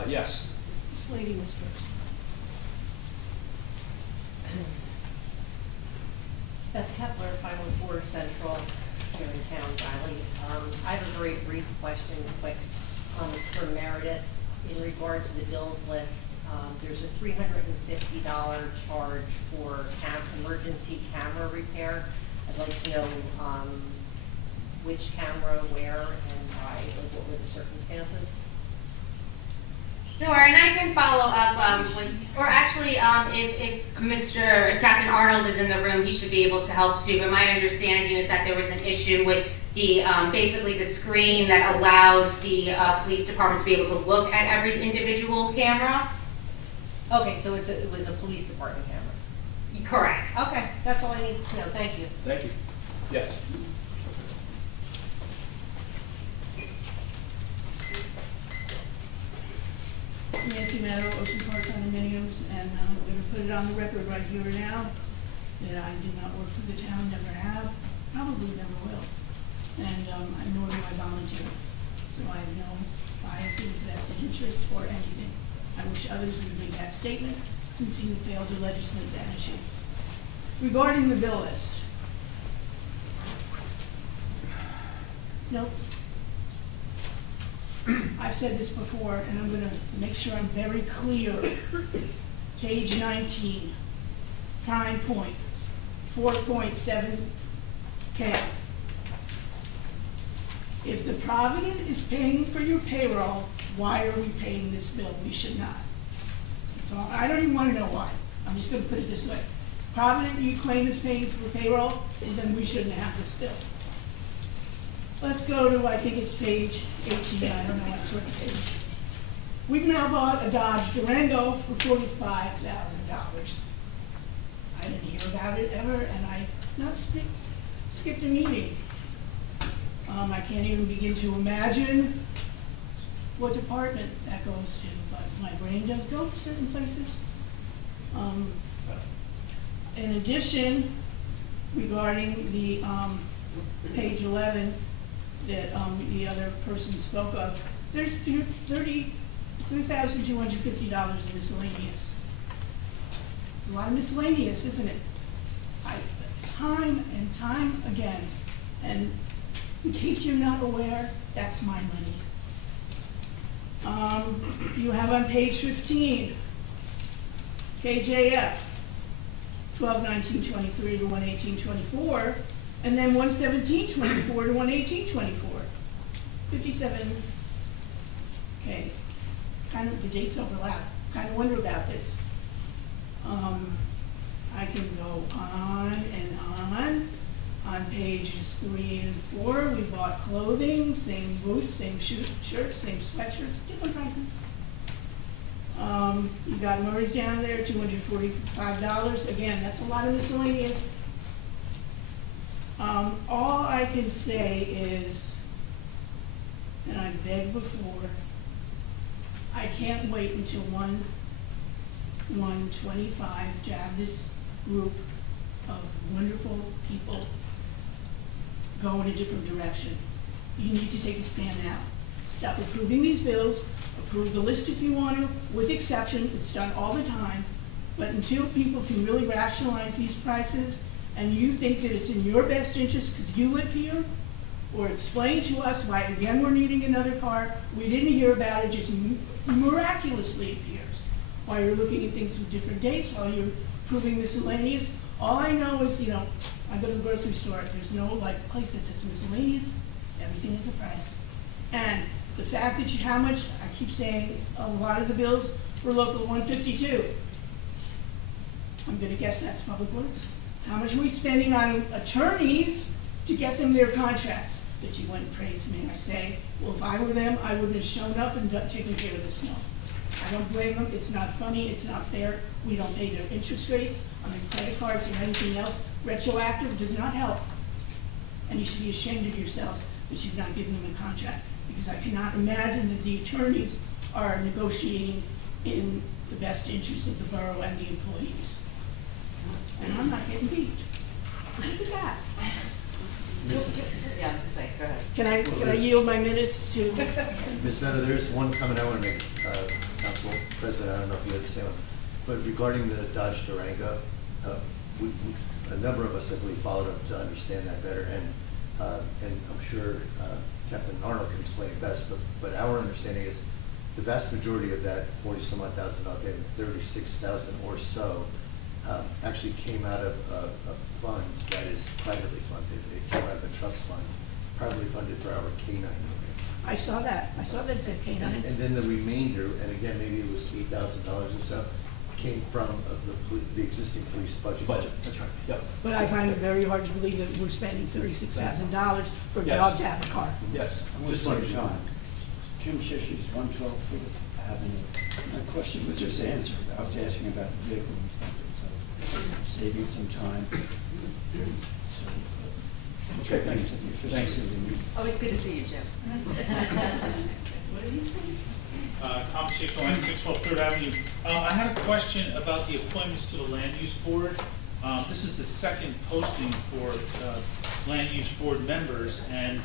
Yes? This lady was first. Beth Kepler, 514 Central, here in town, Riley. I have a very brief question, quick, for Meredith. In regard to the bills list, there's a $350 charge for emergency camera repair. I'd like to know which camera, where, and why, or what were the circumstances? Sure, and I can follow up with, or actually, if Captain Arnold is in the room, he should be able to help too. But my understanding is that there was an issue with the, basically the screen that allows the police department to be able to look at every individual camera. Okay, so it was a police department camera? Correct. Okay, that's all I need to know. Thank you. Thank you. Yes? Nancy Meadow, Ocean Park Condominiums, and I'm going to put it on the record right here and now that I do not work for the town, never have, probably never will. And nor do I volunteer. So I have no biases, vested interest, or anything. I wish others would make that statement since you failed to legislate that issue. Regarding the bill list. Nope. I've said this before, and I'm going to make sure I'm very clear. Page 19, prime point, 4.7K. If the Provident is paying for your payroll, why are we paying this bill? We should not. So I don't even want to know why. I'm just going to put it this way. Provident, you claim is paying for payroll, and then we shouldn't have this bill. Let's go to, I think it's page 18, I don't know what's right page. We've now bought a Dodge Durango for $45,000. I didn't hear about it ever, and I skipped a meeting. I can't even begin to imagine what department that goes to, but my brain does go to certain places. In addition, regarding the page 11 that the other person spoke of, there's $3,250 in miscellaneous. It's a lot of miscellaneous, isn't it? Time and time again, and in case you're not aware, that's my money. You have on page 15, KJF, 12/19/23 to 1/18/24, and then 1/17/24 to 1/18/24. 57, okay, kind of, the dates overlap, kind of wonder about this. I can go on and on. On pages 3 and 4, we bought clothing, same boots, same shirts, same sweatshirts, different prices. You got Murray's down there, $245. Again, that's a lot of miscellaneous. All I can say is, and I begged before, I can't wait until 1/1/25 to have this group of wonderful people go in a different direction. You need to take a stand now. Stop approving these bills, approve the list if you want to, with exception, it's done all the time. But until people can really rationalize these prices, and you think that it's in your best interest because you live here, or explain to us why again we're needing another car, we didn't hear about it, just miraculously appears. While you're looking at things with different dates, while you're approving miscellaneous, all I know is, you know, I go to the grocery store, there's no like place that says miscellaneous, everything is a price. And the fact that how much, I keep saying, a lot of the bills were local 152. I'm gonna guess that's Public Works. How much are we spending on attorneys to get them their contracts? But you wouldn't praise me. I say, well, if I were them, I wouldn't have shown up and taken care of the snow. I don't blame them. It's not funny. It's not fair. We don't pay their interest rates on their credit cards or anything else. Retroactive does not help. And you should be ashamed of yourselves that you've not given them a contract, because I cannot imagine that the attorneys are negotiating in the best interest of the borough and the employees. And I'm not getting beat. Look at that. Yeah, I was just saying, go ahead. Can I yield my minutes to? Ms. Meadow, there's one comment I want to make, Council President, I don't know if you had the same one, but regarding the Dodge Durango, a number of us, I believe, followed up to understand that better, and I'm sure Captain Arnold can explain it best, but our understanding is the vast majority of that $40-some-odd thousand payment, 36,000 or so, actually came out of a fund that is privately funded. It came out of a trust fund, privately funded for our K-9 unit. I saw that. I saw that it said K-9. And then the remainder, and again, maybe it was $8,000 or so, came from the existing police budget. That's right, yep. But I find it very hard to believe that we're spending $36,000 for a Yes. dog to have a car. Yes. Just wanted to know. Jim Shishy's 112 Fifth Avenue. My question was just answered. I was asking about the vehicle inspector, so saving some time. So, Okay, thank thanks. you to the Thanks. efficiency of the meeting. Always good to see you, Jim. What did he say? Tom Chico on 612 Third Avenue. I had a question about the appointments to the Land Use Board. This is the second posting for Land Use Board members, and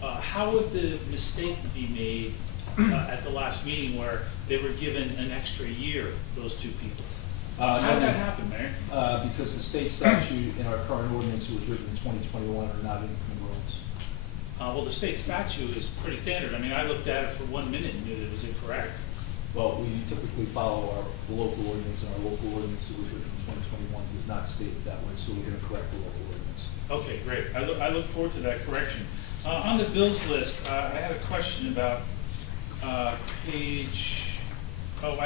how would the mistake be made at the last meeting where they were given an extra year, those two people? How did that happen, Mayor? Because the state statute in our current ordinance, it was written in 2021, are not in congruence. Well, the state statute is pretty standard. I mean, I looked at it for 1 minute and knew that it was incorrect. Well, we typically follow the local ordinance, and our local ordinance that was written in 2021 does not state it that way, so we're going to correct the local ordinance. Okay, great. I look forward to that correction. On the bills list, I had a question about I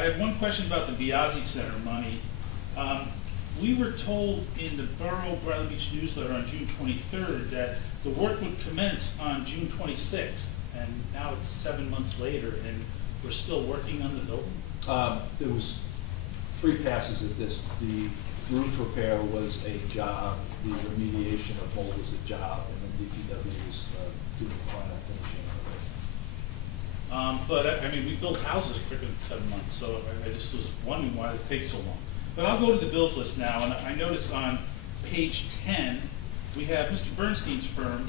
had one question about the Biazzi Center money. We were told in the Borough Bradley Beach newsletter on June 23rd that the work would commence on June 26th, and now it's 7 months later, and we're still working on the building? There was 3 passes of this. The roof repair was a job, the remediation of mold was a job, and then DPW is doing the final finishing of it. But I mean, we build houses quicker than 7 months, so I just was wondering why this takes so long. But I'll go to the bills list now, and I notice on page 10, we have Mr. Bernstein's firm,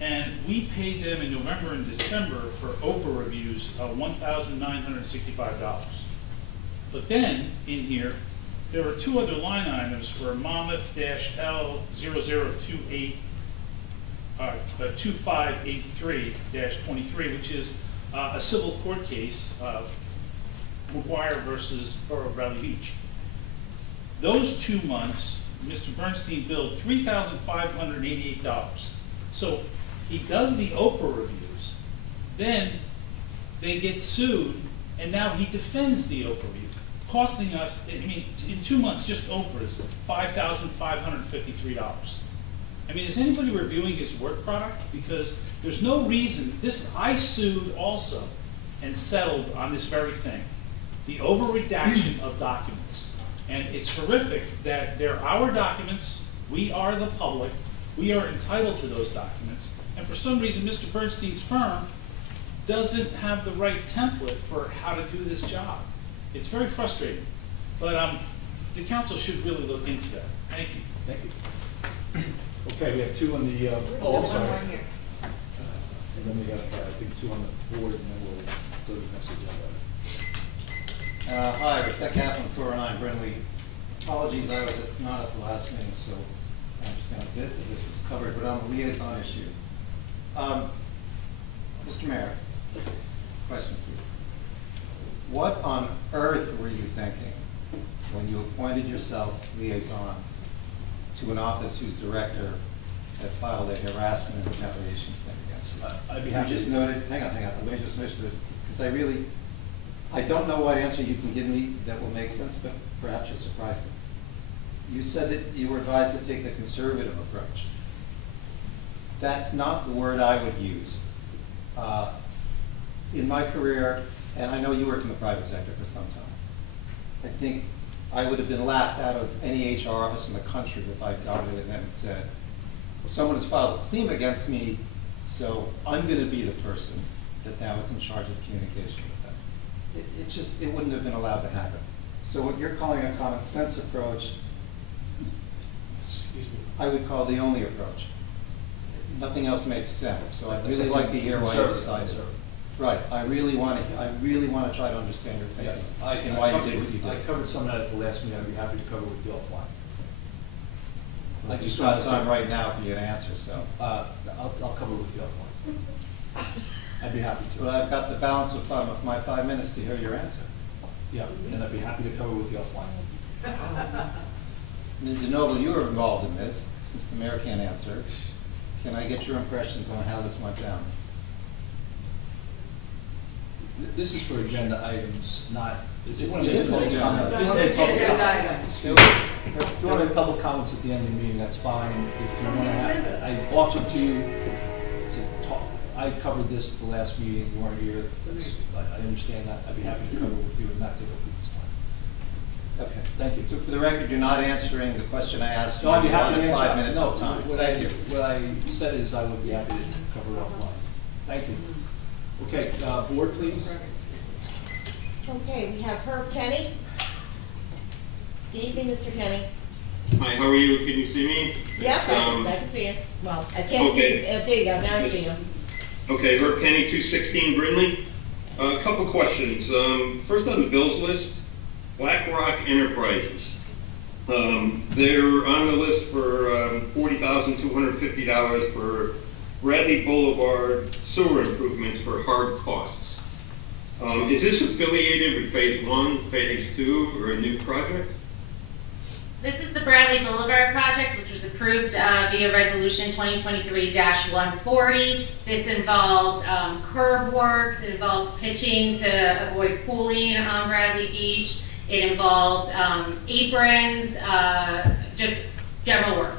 and we paid them in November and December for Oprah reviews $1,965. But then, in here, there are 2 other line items for Monmouth-L0028, 2583-23, which is a civil court case, McGuire versus Borough of Bradley Beach. those 2 months, Mr. Bernstein billed $3,588. So he does the Oprah reviews, then they get sued, and now he defends the Oprah review, costing us, I mean, in 2 months, just Oprah's $5,553. I mean, is anybody reviewing his work product? Because there's no reason, I sued also and settled on this very thing, the over-redaction of documents. And it's horrific that they're our documents, we are the public, we are entitled to those documents, and for some reason, Mr. Bernstein's firm doesn't have the right template for how to do this job. It's very frustrating, but the council should really look into that. Thank you. Thank you. Okay, we have two on the, oh, I'm sorry. And then we have, I think, two on the board, and then we'll go to the next agenda. Hi, Rebecca Kaplan, 409 Brinley. Apologies, I was not at the last meeting, so I understand a bit that this was covered, but on the liaison issue. Mr. Mayor, question for you. What on earth were you thinking when you appointed yourself liaison to an office whose director had filed a harassment and retaliation claim against you? I'd be happy You just to. noted, hang on, let me just finish it, because I don't know what answer you can give me that will make sense, but perhaps you'll surprise me. You said that you were advised to take the conservative approach. That's not the word I would use. In my career, and I know you worked in the private sector for some time, I think I would have been laughed out of any HR office in the country if I got it and then said, well, someone has filed a claim against me, so I'm going to be the person that now is in charge of communication with them. It wouldn't have been allowed to happen. So what you're calling a common sense approach, I would call the only approach. Nothing else makes sense. So I'd really like to hear why you decided. Right. I really want to try to understand your thinking and why you did what you did. I covered some of that at the last meeting. I'd be happy to cover with you offline. I just got time right now for you to answer, so. I'll cover with you offline. I'd be happy to. But I've got the balance of my 5 minutes to hear your answer. Yeah, and I'd be happy to cover with you offline. Ms. DeNoble, you were involved in this, since the mayor can't answer. Can I get your impressions on how this went down? This is for agenda items, not. It's It is an agenda. If you want to have public comments at the end of the meeting, that's fine. If you want to have, I offered to you to talk. I covered this at the last meeting. You weren't here. I understand that. I'd be happy to cover with you and not take up people's time. Okay. Thank you. So for the record, you're not answering the question I asked you. No, I'd be You happy to wanted answer. 5 minutes No, of time. Thank you. What I said is I would be happy to cover it offline. Thank you. Okay, board, please. Okay, we have Herb Kenny. Good evening, Mr. Kenny. Hi, how are you? Can you see me? Yep, I can see you. Well, I can't see you. Okay. There you go, now I see you. Okay, Herb Kenny, 216 Brindley. A couple questions. First on the bills list, BlackRock Enterprises. They're on the list for $40,250 for Bradley Boulevard sewer improvements for hard costs. Is this affiliated with Phase 1, Phase 2, or a new project? This is the Bradley Boulevard project, which was approved via Resolution 2023-140. This involved curb works, it involved pitching to avoid pooling on Bradley Beach. It involved aprons, just general work.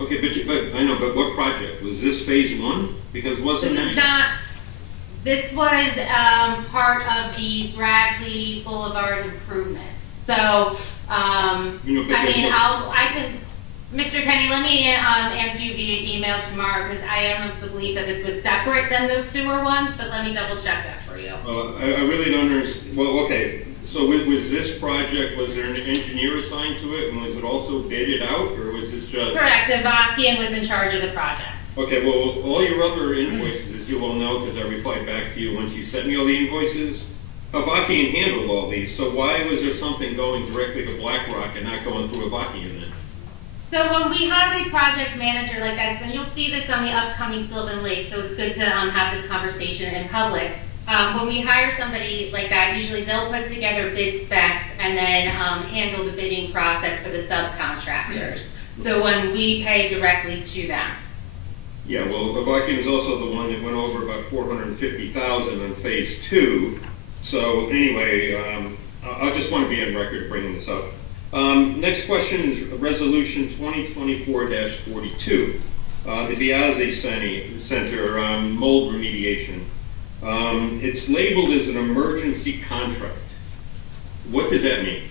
Okay, but what project? Was this Phase 1? Because wasn't that? This was part of the Bradley Boulevard improvements. So, Mr. Kenny, let me answer you via email tomorrow, because I am of the belief that this was separate than those sewer ones, but let me double check that for you. I really don't understand. Well, okay, so was this project, was there an engineer assigned to it, and was it also bidded out, or was this just? Correct, Avakian was in charge of the project. Okay, well, all your other invoices, as you all know, because I replied back to you once you sent me all the invoices, Avakian handled all these, so why was there something going directly to BlackRock and not going through Avakian then? So when we have a project manager like this, and you'll see this on the upcoming Sylvan Lake, so it's good to have this conversation in public. When we hire somebody like that, usually they'll put together bid specs, and then handle the bidding process for the subcontractors. So when we pay directly to them. Yeah, well, Avakian is also the one that went over about 450,000 on phase 2. So anyway, I just want to be on record bringing this up. Next question is Resolution 2024-42, the Biasi Center mold remediation. It's labeled as an emergency contract. What does that mean?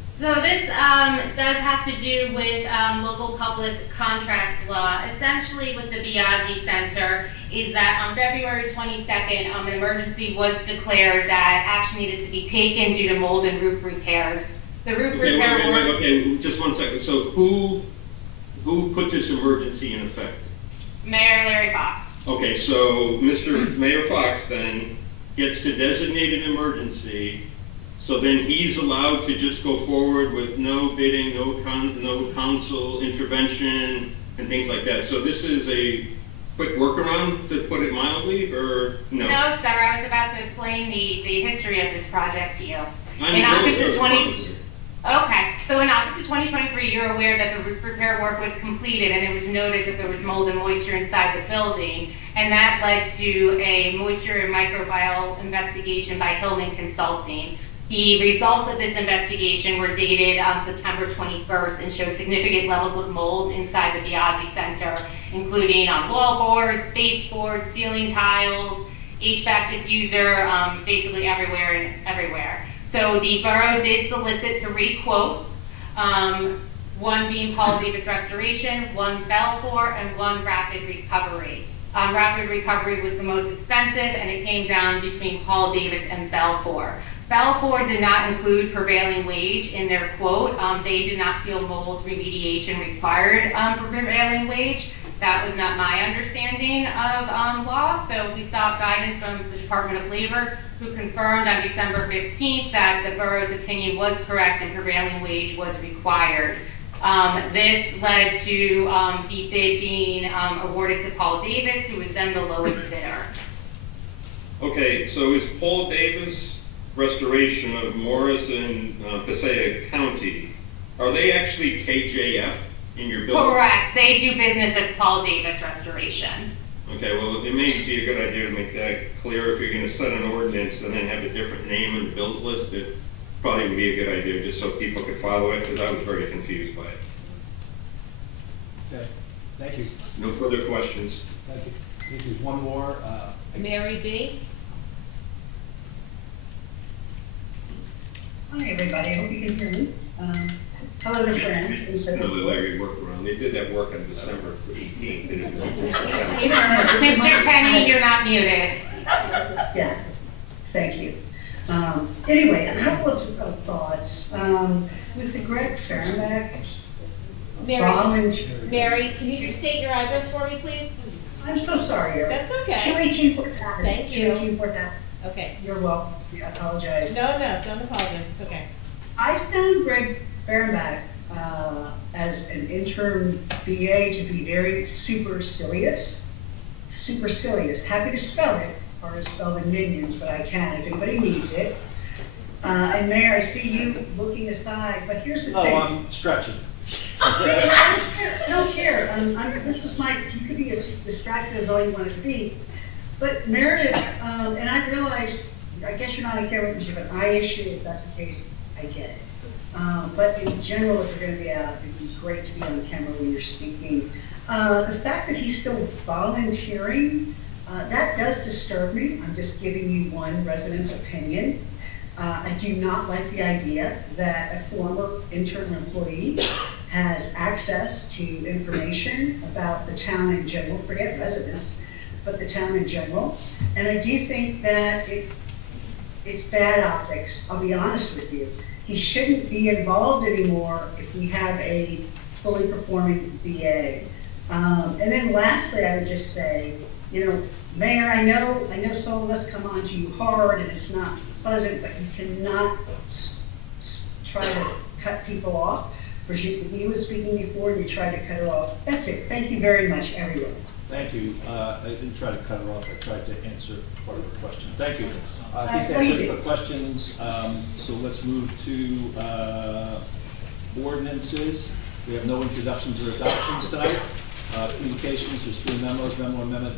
So this does have to do with local public contracts law. Essentially with the Biasi Center is that on February 22nd, an emergency was declared that action needed to be taken due to mold and roof repairs. The roof repair work... Okay, just 1 second. So who put this emergency in effect? Mayor Larry Fox. Okay, so Mr. Mayor Fox then gets to designate an emergency, so then he's allowed to just go forward with no bidding, no council intervention, and things like that. So this is a quick workaround, to put it mildly, or no? No, sir. I was about to explain the history of this project to you. I'm In August also of a 20... carpenter. Okay, so in August of 2023, you're aware that the roof repair work was completed and it was noted that there was mold and moisture inside the building, and that led to a moisture and microbial investigation by Hillman Consulting. The results of this investigation were dated on September 21st and showed significant levels of mold inside the Biasi Center, including on wall boards, baseboards, ceiling tiles, HVAC diffuser, basically everywhere. So the borough did solicit 3 quotes, one being Paul Davis Restoration, one Belfour, and one Rapid Recovery. Rapid Recovery was the most expensive, and it came down between Paul Davis and Belfour. Belfour did not include prevailing wage in their quote. They did not feel mold remediation required for prevailing wage. That was not my understanding of law, so we sought guidance from the Department of Labor, who confirmed on December 15th that the borough's opinion was correct and prevailing wage was required. This led to the bid being awarded to Paul Davis, who was then the lowest bidder. Okay, so is Paul Davis Restoration of Morris and Passaic County, are they actually KJF in your building? Correct. They do business as Paul Davis Restoration. Okay, well, it may be a good idea to make that clear. If you're going to set an ordinance and then have a different name in the bills list, it probably would be a good idea just so people could follow it, because I was very confused by it. Okay, thank you. No further questions. Thank you. I think there's one more. Mary B. Hi, everybody. I hope you can hear me. Hello to friends and so Another Larry workaround. They did that work on December 18th. Didn't they? Mr. Penny, you're not muted. Yeah, thank you. Anyway, a couple of thoughts. With the Greg Fahrenbach Mary, can you just state your address for me, please? I'm so sorry. That's okay. 218 Fourth Avenue. Thank you. 218 Fourth Avenue. Okay. You're welcome. I apologize. No, don't apologize. It's okay. I found Greg Fahrenbach as an interim BA to be very supercilious. Supercilious. Happy to spell it, or to spell the minions, but I can if anybody needs it. And Mayor, I see you looking aside, but here's the thing. Oh, I'm stretching. I don't care. This is you could be as distracted as all you want to be. But Meredith, and I realize, I guess you're not on camera because you have an eye issue. If that's the case, I get it. But in general, if you're going to be out, it'd be great to be on camera when you're speaking. The fact that he's still volunteering, that does disturb me. I'm just giving you one resident's opinion. I do not like the idea that a former intern employee has access to information about the town in general, forget residents, but the town in general. And I do think that it's bad optics, I'll be honest with you. He shouldn't be involved anymore if we have a fully performing BA. And then lastly, I would just say, Mayor, I know some of us come on to you hard and it's not pleasant, but you cannot try to cut people off. He was speaking before and you tried to cut her off. That's it. Thank you very much, everyone. Thank you. I didn't try to cut her off. I tried to answer part of her question. Thank you. I think that's it for questions. So let's move to ordinances. We have no introductions or adoptions tonight. Communications, there's 3 memos. Memo amendment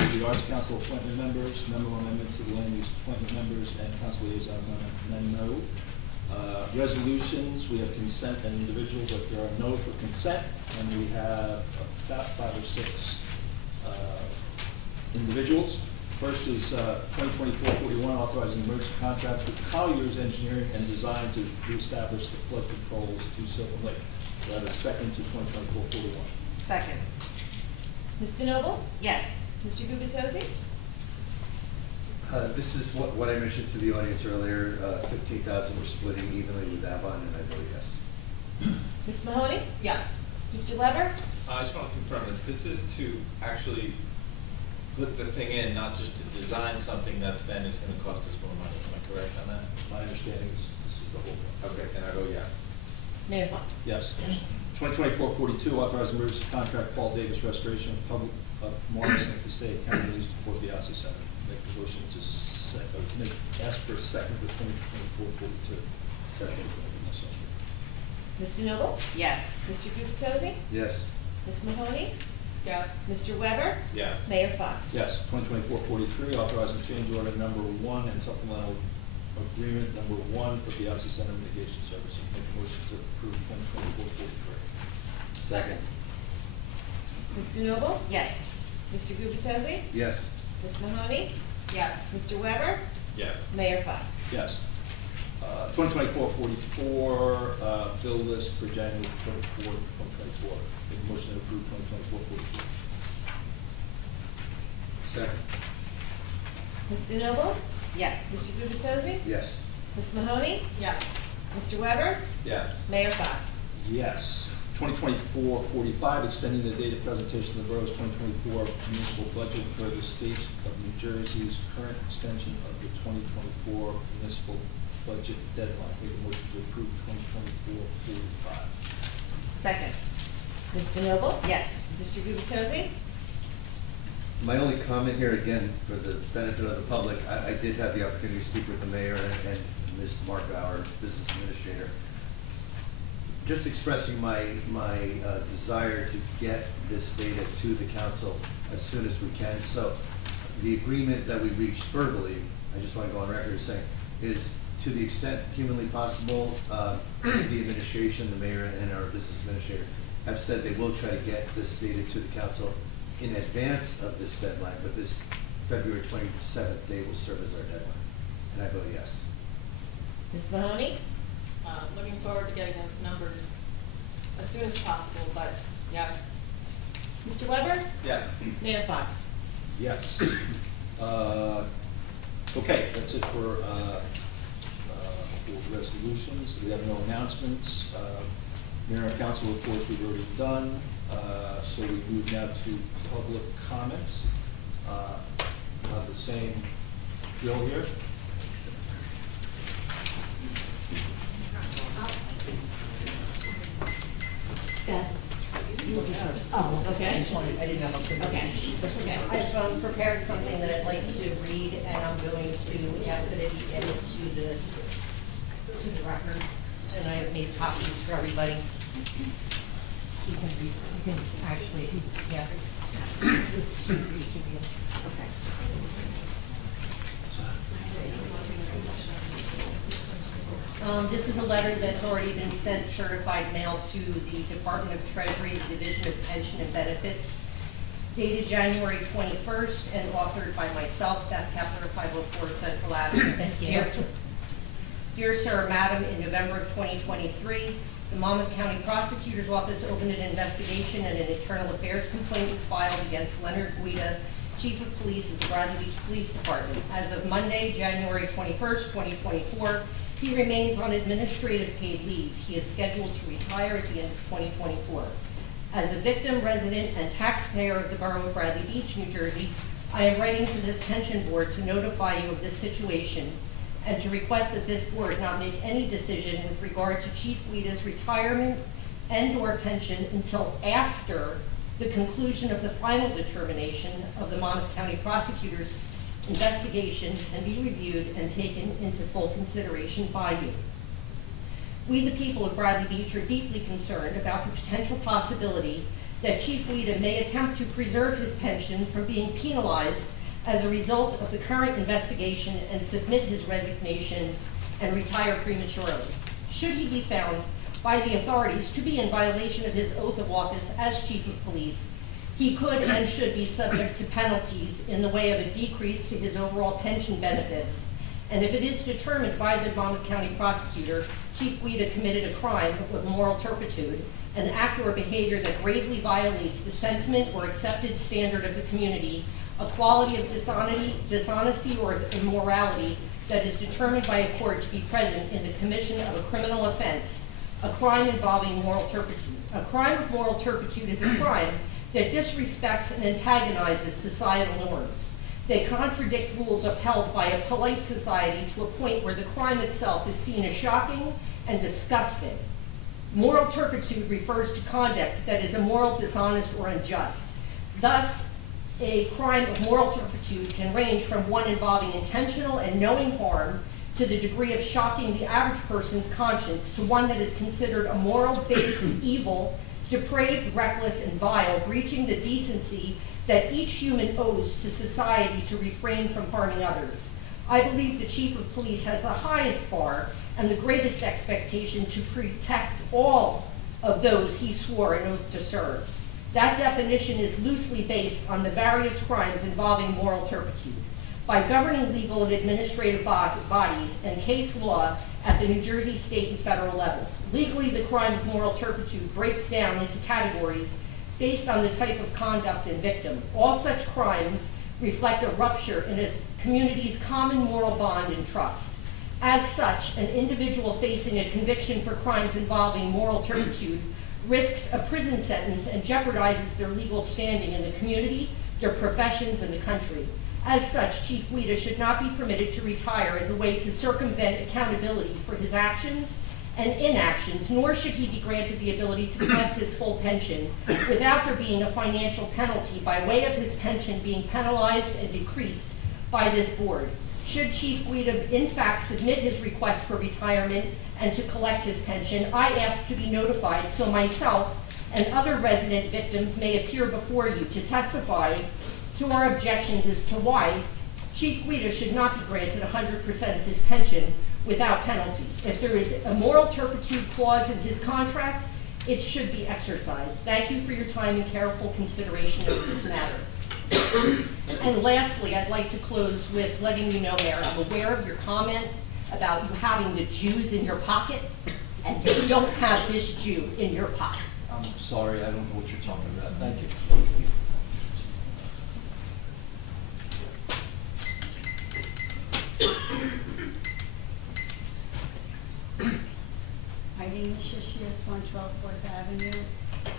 to the Arts Council appointment members, memo amendment to the land use appointment members, and council liaison memo. Resolutions, we have consent and individual, but there are no for consent, and we have about 5 or 6 individuals. First is 2024-41, authorizing emergency contract with Colliers Engineering and Design to reestablish the flood controls to Silver Lake. Do I have a second to 2024-41? Second. Ms. DeNoble? Yes. Mr. Gubatose? This is what I mentioned to the audience earlier, 15,000 we're splitting evenly with Avon, and I vote yes. Ms. Mahoney? Yes. Mr. Weber? I just want to confirm that this is to actually put the thing in, not just to design something that then is going to cost us more money. Am I correct on that? My understanding is this is the whole thing. Okay, then I vote yes. Mayor Fox? Yes. 2024-42, authorizing emergency contract Paul Davis Restoration of Public of Morris and Passaic County News to Fort Piazza Center. Make the motion to ask for a second for 2024-42. Second. Ms. DeNoble? Yes. Mr. Gubatose? Yes. Ms. Mahoney? Yes. Mr. Weber? Yes. Mayor Fox? Yes. 2024-43, authorizing change order number 1 and supplemental agreement number 1 for Piazza Center Mitigation Services. Make the motion to approve 2024-43. Second. Ms. DeNoble? Yes. Mr. Gubatose? Yes. Ms. Mahoney? Yes. Mr. Weber? Yes. Mayor Fox? Yes. 2024-44, bill list for January 24, 2024. Make a motion to approve 2024-42. Second. Ms. DeNoble? Yes. Mr. Gubatose? Yes. Ms. Mahoney? Yes. Mr. Weber? Yes. Mayor Fox? Yes. 2024-45, extending the date of presentation of the borough's 2024 municipal budget for the state of New Jersey's current extension of the 2024 municipal budget deadline. Make a motion to approve 2024-45. Second. Ms. DeNoble? Yes. Mr. Gubatose? My only comment here, again, for the benefit of the public, I did have the opportunity to speak with the mayor and Ms. Mark, our business administrator, just expressing my desire to get this data to the council as soon as we can. So the agreement that we reached verbally, I just want to go on record as saying, is to the extent humanly possible, the administration, the mayor, and our business administrator have said they will try to get this data to the council in advance of this deadline, but this February 27th day will serve as our deadline. And I vote yes. Ms. Mahoney? Looking forward to getting those numbers as soon as possible, but yes. Mr. Weber? Yes. Mayor Fox? Yes. Okay, that's it for resolutions. We have no announcements. Mayor and council reports we've already done. So we move now to public comments. We'll have the same drill here. Oh, okay. I didn't have a. Okay. Okay, I've prepared something that I'd like to read, and I'm going to ask that it be added to the record, and I have made copies for everybody. You can read, you can actually, yes. Okay. This is a letter that's already been sent certified mail to the Department of Treasury, the Division of Pension and Benefits, dated January 21st and authored by myself, Beth Kepler, 504 Central Avenue. Thank you. Dear Sir or Madam, in November of 2023, the Monmouth County Prosecutor's Office opened an investigation and an internal affairs complaint was filed against Leonard Guida, Chief of Police of the Bradley Beach Police Department. As of Monday, January 21st, 2024, he remains on administrative paid leave. He is scheduled to retire at the end of 2024. As a victim, resident, and taxpayer of the Borough of Bradley Beach, New Jersey, I am writing to this pension board to notify you of this situation and to request that this board not make any decision with regard to Chief Guida's retirement and/or pension until after the conclusion of the final determination of the Monmouth County Prosecutor's investigation can be reviewed and taken into full consideration by you. We, the people of Bradley Beach, are deeply concerned about the potential possibility that Chief Weeda may attempt to preserve his pension from being penalized as a result of the current investigation and submit his resignation and retire prematurely. Should he be found by the authorities to be in violation of his oath of office as Chief of Police, he could and should be subject to penalties in the way of a decrease to his overall pension benefits. And if it is determined by the Monmouth County Prosecutor, Chief Weeda committed a crime with moral turpitude, an act or behavior that gravely violates the sentiment or accepted standard of the community, a quality of dishonesty or immorality that is determined by a court to be present in the commission of a criminal offense, a crime involving moral turpitude. A crime of moral turpitude is a crime that disrespects and antagonizes societal norms. They contradict rules upheld by a polite society to a point where the crime itself is seen as shocking and disgusting. Moral turpitude refers to conduct that is immoral, dishonest, or unjust. Thus, a crime of moral turpitude can range from one involving intentional and knowing harm to the degree of shocking the average person's conscience to one that is considered a moral, base, evil, depraved, reckless, and vile, breaching the decency that each human owes to society to refrain from harming others. I believe the Chief of Police has the highest bar and the greatest expectation to protect all of those he swore an oath to serve. That definition is loosely based on the various crimes involving moral turpitude. By governing legal and administrative bodies and case law at the New Jersey state and federal levels. Legally, the crime of moral turpitude breaks down into categories based on the type of conduct and victim. All such crimes reflect a rupture in a community's common moral bond and trust. As such, an individual facing a conviction for crimes involving moral turpitude risks a prison sentence and jeopardizes their legal standing in the community, their professions, and the country. As such, Chief Weeda should not be permitted to retire as a way to circumvent accountability for his actions and inactions, nor should he be granted the ability to collect his full pension without there being a financial penalty by way of his pension being penalized and decreased by this board. Should Chief Weeda in fact submit his request for retirement and to collect his pension, I ask to be notified so myself and other resident victims may appear before you to testify to our objections as to why Chief Weeda should not be granted 100% of his pension without penalty. If there is a moral turpitude clause in his contract, it should be exercised. Thank you for your time and careful consideration of this matter. And lastly, I'd like to close with letting you know, Mayor, I'm aware of your comment about you having the Jews in your pocket, and you don't have this Jew in your pocket. I'm sorry, I don't know what you're talking about. Thank you. Eileen Shishias, 112 Fourth Avenue.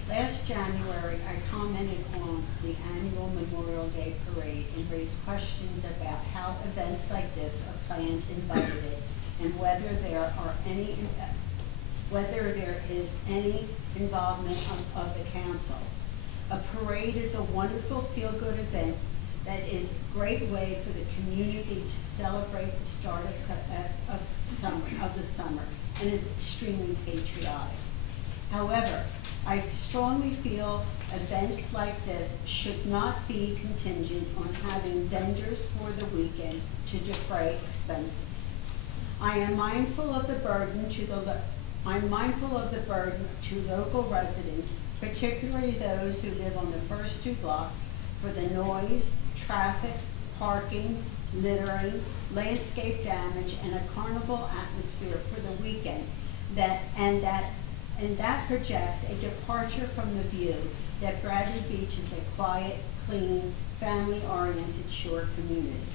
Last January, I commented on the annual Memorial Day Parade and raised questions about how events like this are planned and budgeted, and whether there is any involvement of the council. A parade is a wonderful feel-good event that is a great way for the community to celebrate the start of the summer, and it's extremely patriotic. However, I strongly feel events like this should not be contingent on having vendors for the weekend to defray expenses. I am mindful of the burden to local residents, particularly those who live on the first two blocks, for the noise, traffic, parking, littering, landscape damage, and a carnival atmosphere for the weekend that projects a departure from the view that Bradley Beach is a quiet, clean, family-oriented shore community.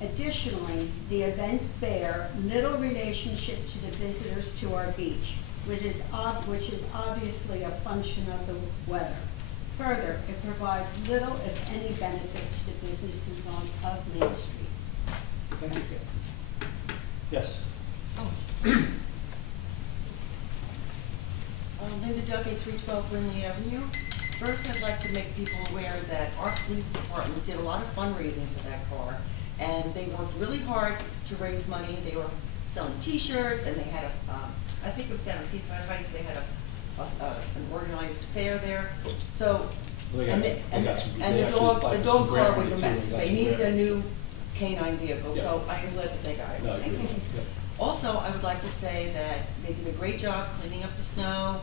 Additionally, the events bear little relationship to the visitors to our beach, which is obviously a function of the weather. Further, it provides little, if any, benefit to the businesses of Main Street. Thank you. Yes. Linda Dugan, 320 312 Brindley Avenue. First, I'd like to make people aware that our police department did a lot of fundraising for that car, and they worked really hard to raise money. They were selling T-shirts, and they had I think it was down in Seaside Heights, they had an organized fair there. So, They got and some- they got some- and they the actually dog, applied the for some dog grant car was a money, too, mess. and got They some needed a grant. new canine vehicle, Yeah. so I am glad that they got it. No, I Thank agree. you. Yeah. Also, I would like to say that they did a great job cleaning up the snow.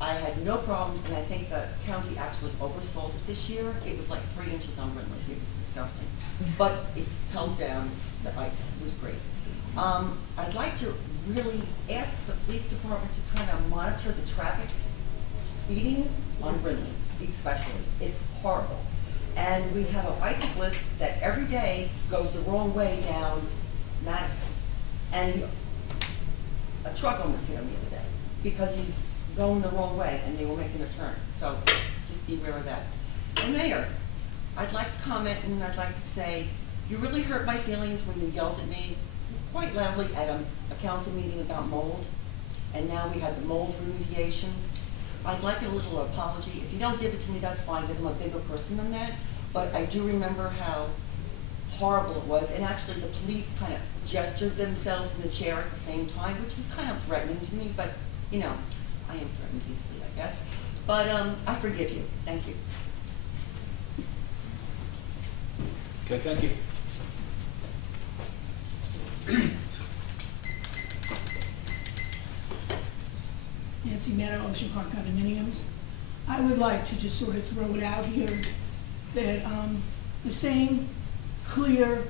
I had no problems, and I think the county actually oversold it this year. It was like 3 inches on Brindley, it was disgusting. But it held down the ice, it was great. I'd like to really ask the police department to kind of monitor the traffic speeding on Brindley, especially. It's horrible. And we have a bicyclist that every day goes the wrong way down Madison. And a truck almost hit him the other day because he's going the wrong way and they were making a turn. So just be aware of that. And Mayor, I'd like to comment and I'd like to say, you really hurt my feelings when you yelled at me quite loudly at a council meeting about mold. And now we have the mold remediation. I'd like a little apology. If you don't give it to me, that's fine, because I'm a bigger person than that. But I do remember how horrible it was, and actually the police kind of gestured themselves in the chair at the same time, which was kind of threatening to me, but, you know, I am threatened easily, I guess. But I forgive you. Thank you. Okay, thank you. Nancy Meadow, Ocean Park Condominiums. I would like to just sort of throw it out here that the same clear,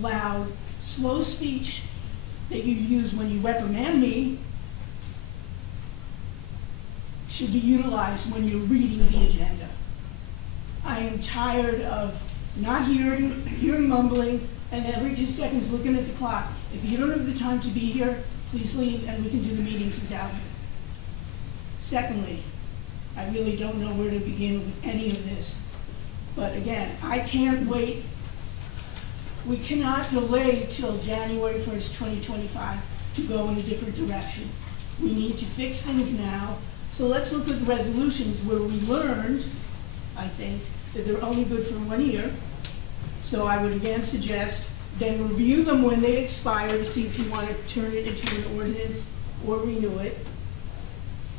loud, slow speech that you use when you reprimand me should be utilized when you're reading the agenda. I am tired of not hearing mumbling, and every 2 seconds looking at the clock. If you don't have the time to be here, please leave and we can do the meetings without you. Secondly, I really don't know where to begin with any of this. But again, I can't wait. We cannot delay till January 1st, 2025 to go in a different direction. We need to fix things now. So let's look at the resolutions where we learned, I think, that they're only good for 1 year. So I would again suggest then review them when they expire to see if you want to turn it into an ordinance or renew it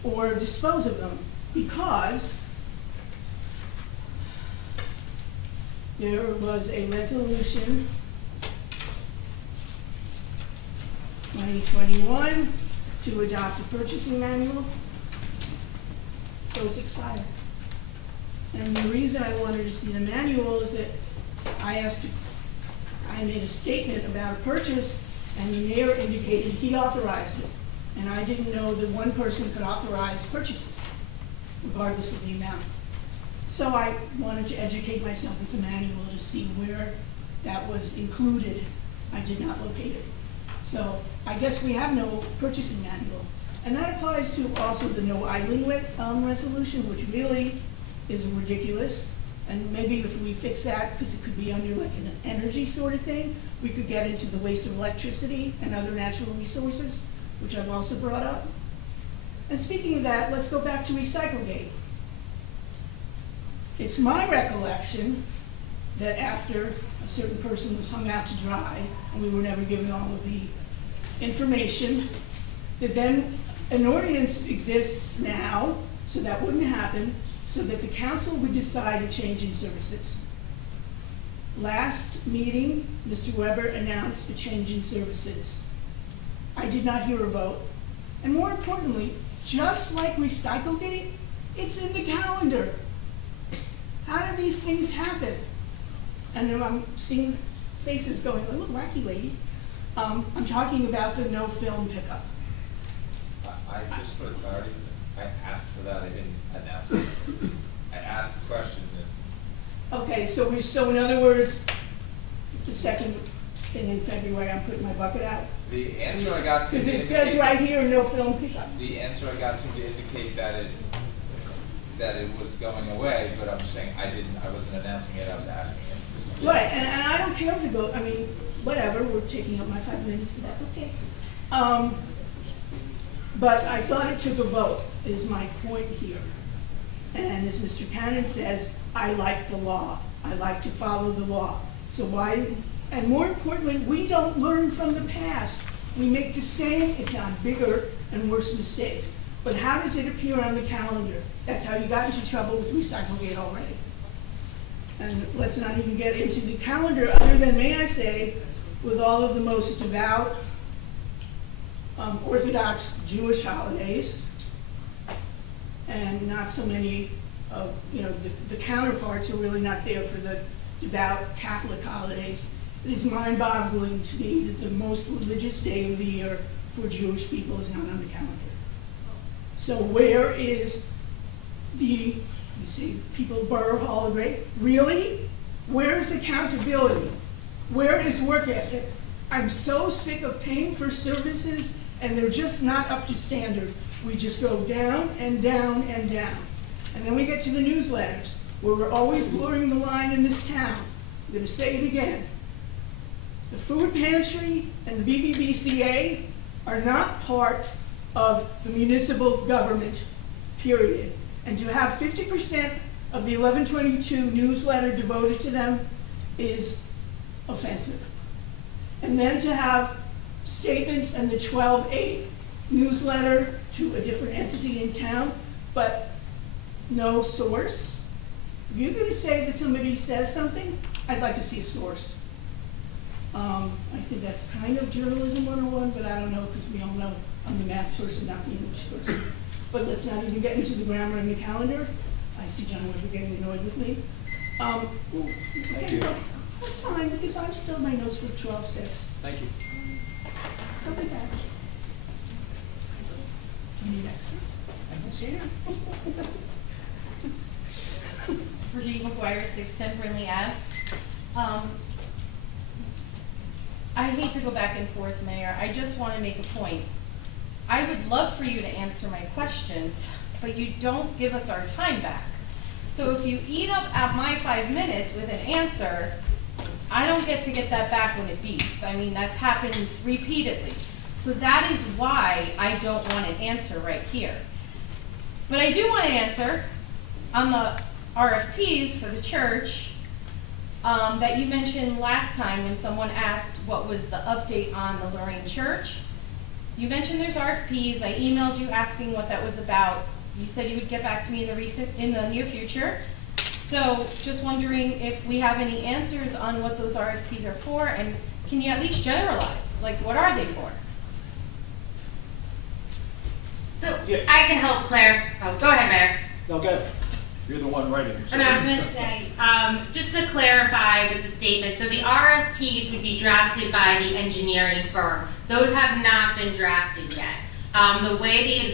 or dispose of them, because there was a resolution 2021 to adopt a purchasing manual, so it's expired. And the reason I wanted to see the manual is that I made a statement about a purchase, and the mayor indicated he authorized it. And I didn't know that one person could authorize purchases, regardless of the amount. So I wanted to educate myself with the manual to see where that was included. I did not locate it. So I guess we have no purchasing manual. And that applies to also the no idling resolution, which really is ridiculous. And maybe if we fix that, because it could be under like an energy sort of thing, we could get into the waste of electricity and other natural resources, which I've also brought up. And speaking of that, let's go back to Recyclegate. It's my recollection that after a certain person was hung out to dry, and we were never given all of the information, that then an ordinance exists now, so that wouldn't happen, so that the council would decide a change in services. Last meeting, Mr. Weber announced a change in services. I did not hear a vote. And more importantly, just like Recyclegate, it's in the calendar. How do these things happen? And then I'm seeing faces going, oh, look, wacky lady. I'm talking about the no film pickup. I just for clarity, I asked for that, I didn't announce it. I asked the question that. Okay, so in other words, the second thing in February, I'm putting my bucket out. The answer I got seemed to Because it indicate. says right here, no film pickup. The answer I got seemed to indicate that it was going away, but I'm saying I wasn't announcing it, I was asking it. Right, and I don't care if it goes, I mean, whatever, we're taking up my 5 minutes, but that's okay. But I thought it took a vote, is my point here. And as Mr. Cannon says, I like the law. I like to follow the law. So why, and more importantly, we don't learn from the past. We make the same, if not bigger, and worse mistakes. But how does it appear on the calendar? That's how you got into trouble with Recyclegate already. And let's not even get into the calendar, other than, may I say, with all of the most devout, Orthodox Jewish holidays, and not so many of, the counterparts are really not there for the devout Catholic holidays. It is mind-boggling to me that the most religious day of the year for Jewish people is not on the calendar. So where is you see, people of Borough Hall agree, really? Where is accountability? Where is work ethic? I'm so sick of paying for services and they're just not up to standard. We just go down and down and down. And then we get to the newsletters, where we're always blurring the line in this town. I'm gonna say it again. The food pantry and the BBBCA are not part of the municipal government, period. And to have 50% of the 1122 newsletter devoted to them is offensive. And then to have statements and the 12/8 newsletter to a different entity in town, but no source. If you're going to say that somebody says something, I'd like to see a source. I think that's kind of journalism 101, but I don't know, because we all know I'm the math person, not the English person. But let's not even get into the grammar and the calendar. I see John Weber getting annoyed with me. Thank you. That's fine, because I'm still, my notes were 12/6. Thank you. I'll be back. Do you need extra? I can share. Brigitte McGuire, 610 Brinley Ave. I hate to go back and forth, Mayor. I just want to make a point. I would love for you to answer my questions, but you don't give us our time back. So if you eat up at my 5 minutes with an answer, I don't get to get that back when it beeps. I mean, that's happened repeatedly. So that is why I don't want an answer right here. But I do want an answer on the RFPs for the church that you mentioned last time when someone asked what was the update on the Lorraine Church. You mentioned there's RFPs. I emailed you asking what that was about. You said you would get back to me in the near future. So just wondering if we have any answers on what those RFPs are for, and can you at least generalize? Like, what are they for? So I can help Claire. Oh, go ahead, Mayor. No, go ahead. You're the one writing. And I was going to say, just to clarify with the statement, so the RFPs would be drafted by the engineering firm. Those have not been drafted yet. The way the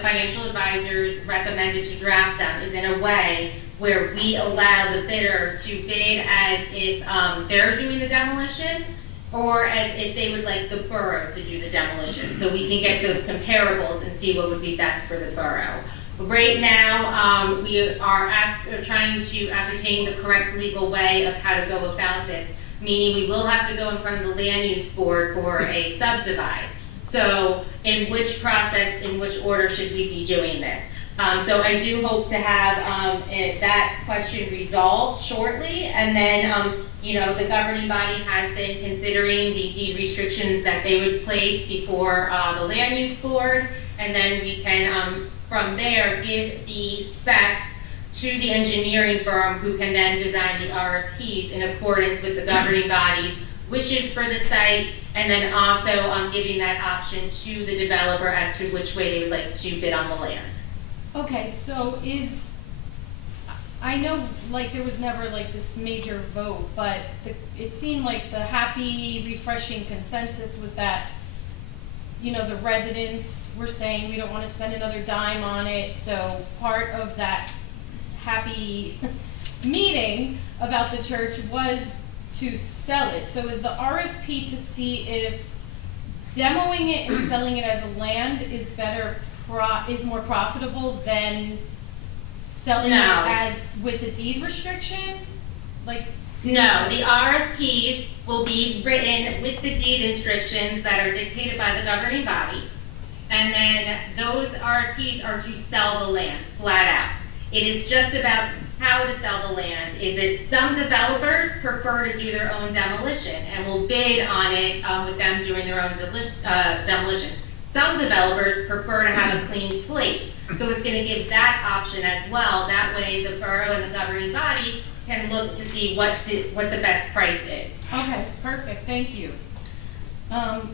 financial advisors recommended to draft them is in a way where we allow the bidder to bid as if they're doing the demolition, or as if they would like the borough to do the demolition. So we can get those comparables and see what would be best for the borough. Right now, we are trying to ascertain the correct legal way of how to go about this, meaning we will have to go in front of the land use board for a subdivide. So in which process, in which order should we be doing this? So I do hope to have that question resolved shortly, and then the governing body has been considering the deed restrictions that they would place before the land use board, and then we can from there give the specs to the engineering firm, who can then design the RFPs in accordance with the governing body's wishes for the site, and then also giving that option to the developer as to which way they would like to bid on the land. Okay, so I know like there was never like this major vote, but it seemed like the happy, refreshing consensus was that, the residents were saying we don't want to spend another dime on it, so part of that happy meeting about the church was to sell it. So is the RFP to see if demoing it and selling it as a land is is more profitable than selling it as with a deed restriction? No, the RFPs will be written with the deed restrictions that are dictated by the governing body. And then those RFPs are to sell the land, flat out. It is just about how to sell the land. Is it some developers prefer to do their own demolition and will bid on it with them doing their own demolition. Some developers prefer to have a clean slate. So it's gonna give that option as well. That way the borough and the governing body can look to see what the best price is. Okay, perfect, thank you. And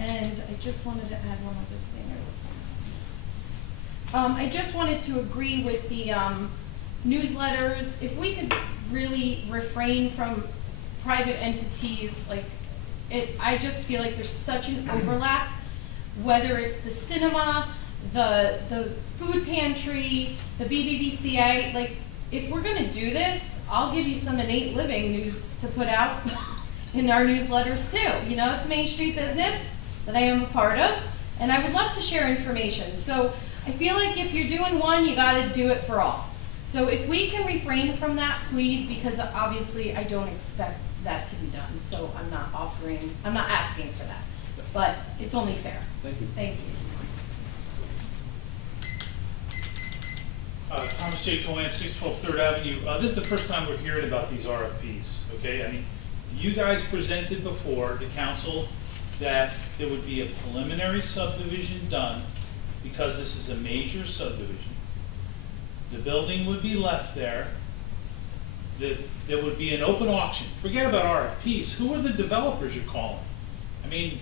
I just wanted to add one other thing. I just wanted to agree with the newsletters. If we could really refrain from private entities, like, I just feel like there's such an overlap, whether it's the cinema, the food pantry, the BBVCA, like, if we're gonna do this, I'll give you some innate living news to put out in our newsletters too. You know, it's Main Street business that I am a part of, and I would love to share information. So I feel like if you're doing one, you gotta do it for all. So if we can refrain from that, please, because obviously I don't expect that to be done. So I'm not asking for that, but it's only fair. Thank you. Thank you. Thomas J. Cohen, 612 3rd Avenue. This is the first time we're hearing about these RFPs, okay? I mean, you guys presented before the council that there would be a preliminary subdivision done because this is a major subdivision. The building would be left there. There would be an open auction. Forget about RFPs. Who are the developers you're calling? I mean,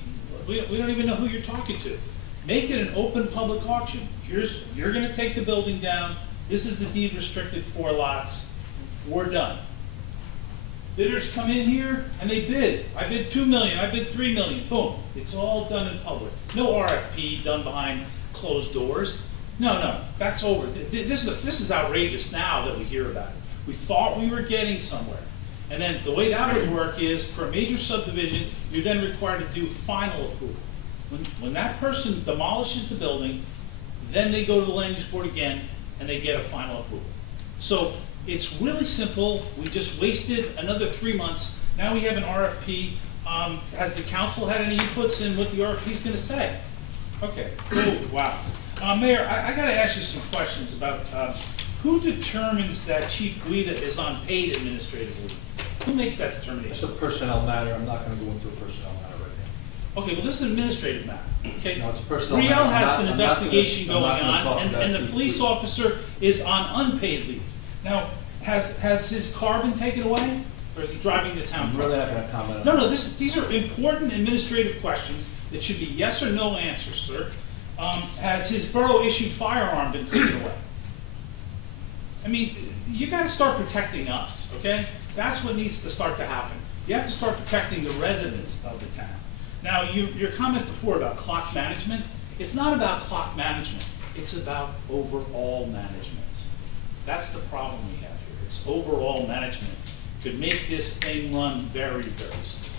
we don't even know who you're talking to. Make it an open public auction. You're gonna take the building down. This is the deed restricted 4 lots. We're done. Bidders come in here and they bid. I bid 2 million, I bid 3 million, boom. It's all done in public. No RFP done behind closed doors. No, that's over. This is outrageous now that we hear about it. We thought we were getting somewhere. And then the way that would work is for a major subdivision, you're then required to do final approval. When that person demolishes the building, then they go to the land use board again and they get a final approval. So it's really simple. We just wasted another 3 months. Now we have an RFP. Has the council had any inputs in what the RFP is gonna say? Okay, cool, wow. Mayor, I gotta ask you some questions about who determines that Chief Guida is on paid administrative leave? Who makes that determination? It's a personnel matter. I'm not gonna go into a personnel matter right now. Okay, well, this is an administrative matter, okay? No, it's a personnel matter. Riel has I'm an not investigation gonna- going I'm not gonna talk on, about and the Chief police Guida. officer is on unpaid leave. Now, has his car been taken away, or is he driving the town I'm car? really not gonna comment on No, that. these are important administrative questions that should be yes or no answers, sir. Has his borough-issued firearm been taken away? I mean, you gotta start protecting us, okay? That's what needs to start to happen. You have to start protecting the residents of the town. Now, your comment before about clock management, it's not about clock management, it's about overall management. That's the problem we have here. It's overall management. Could make this thing run very, very smooth.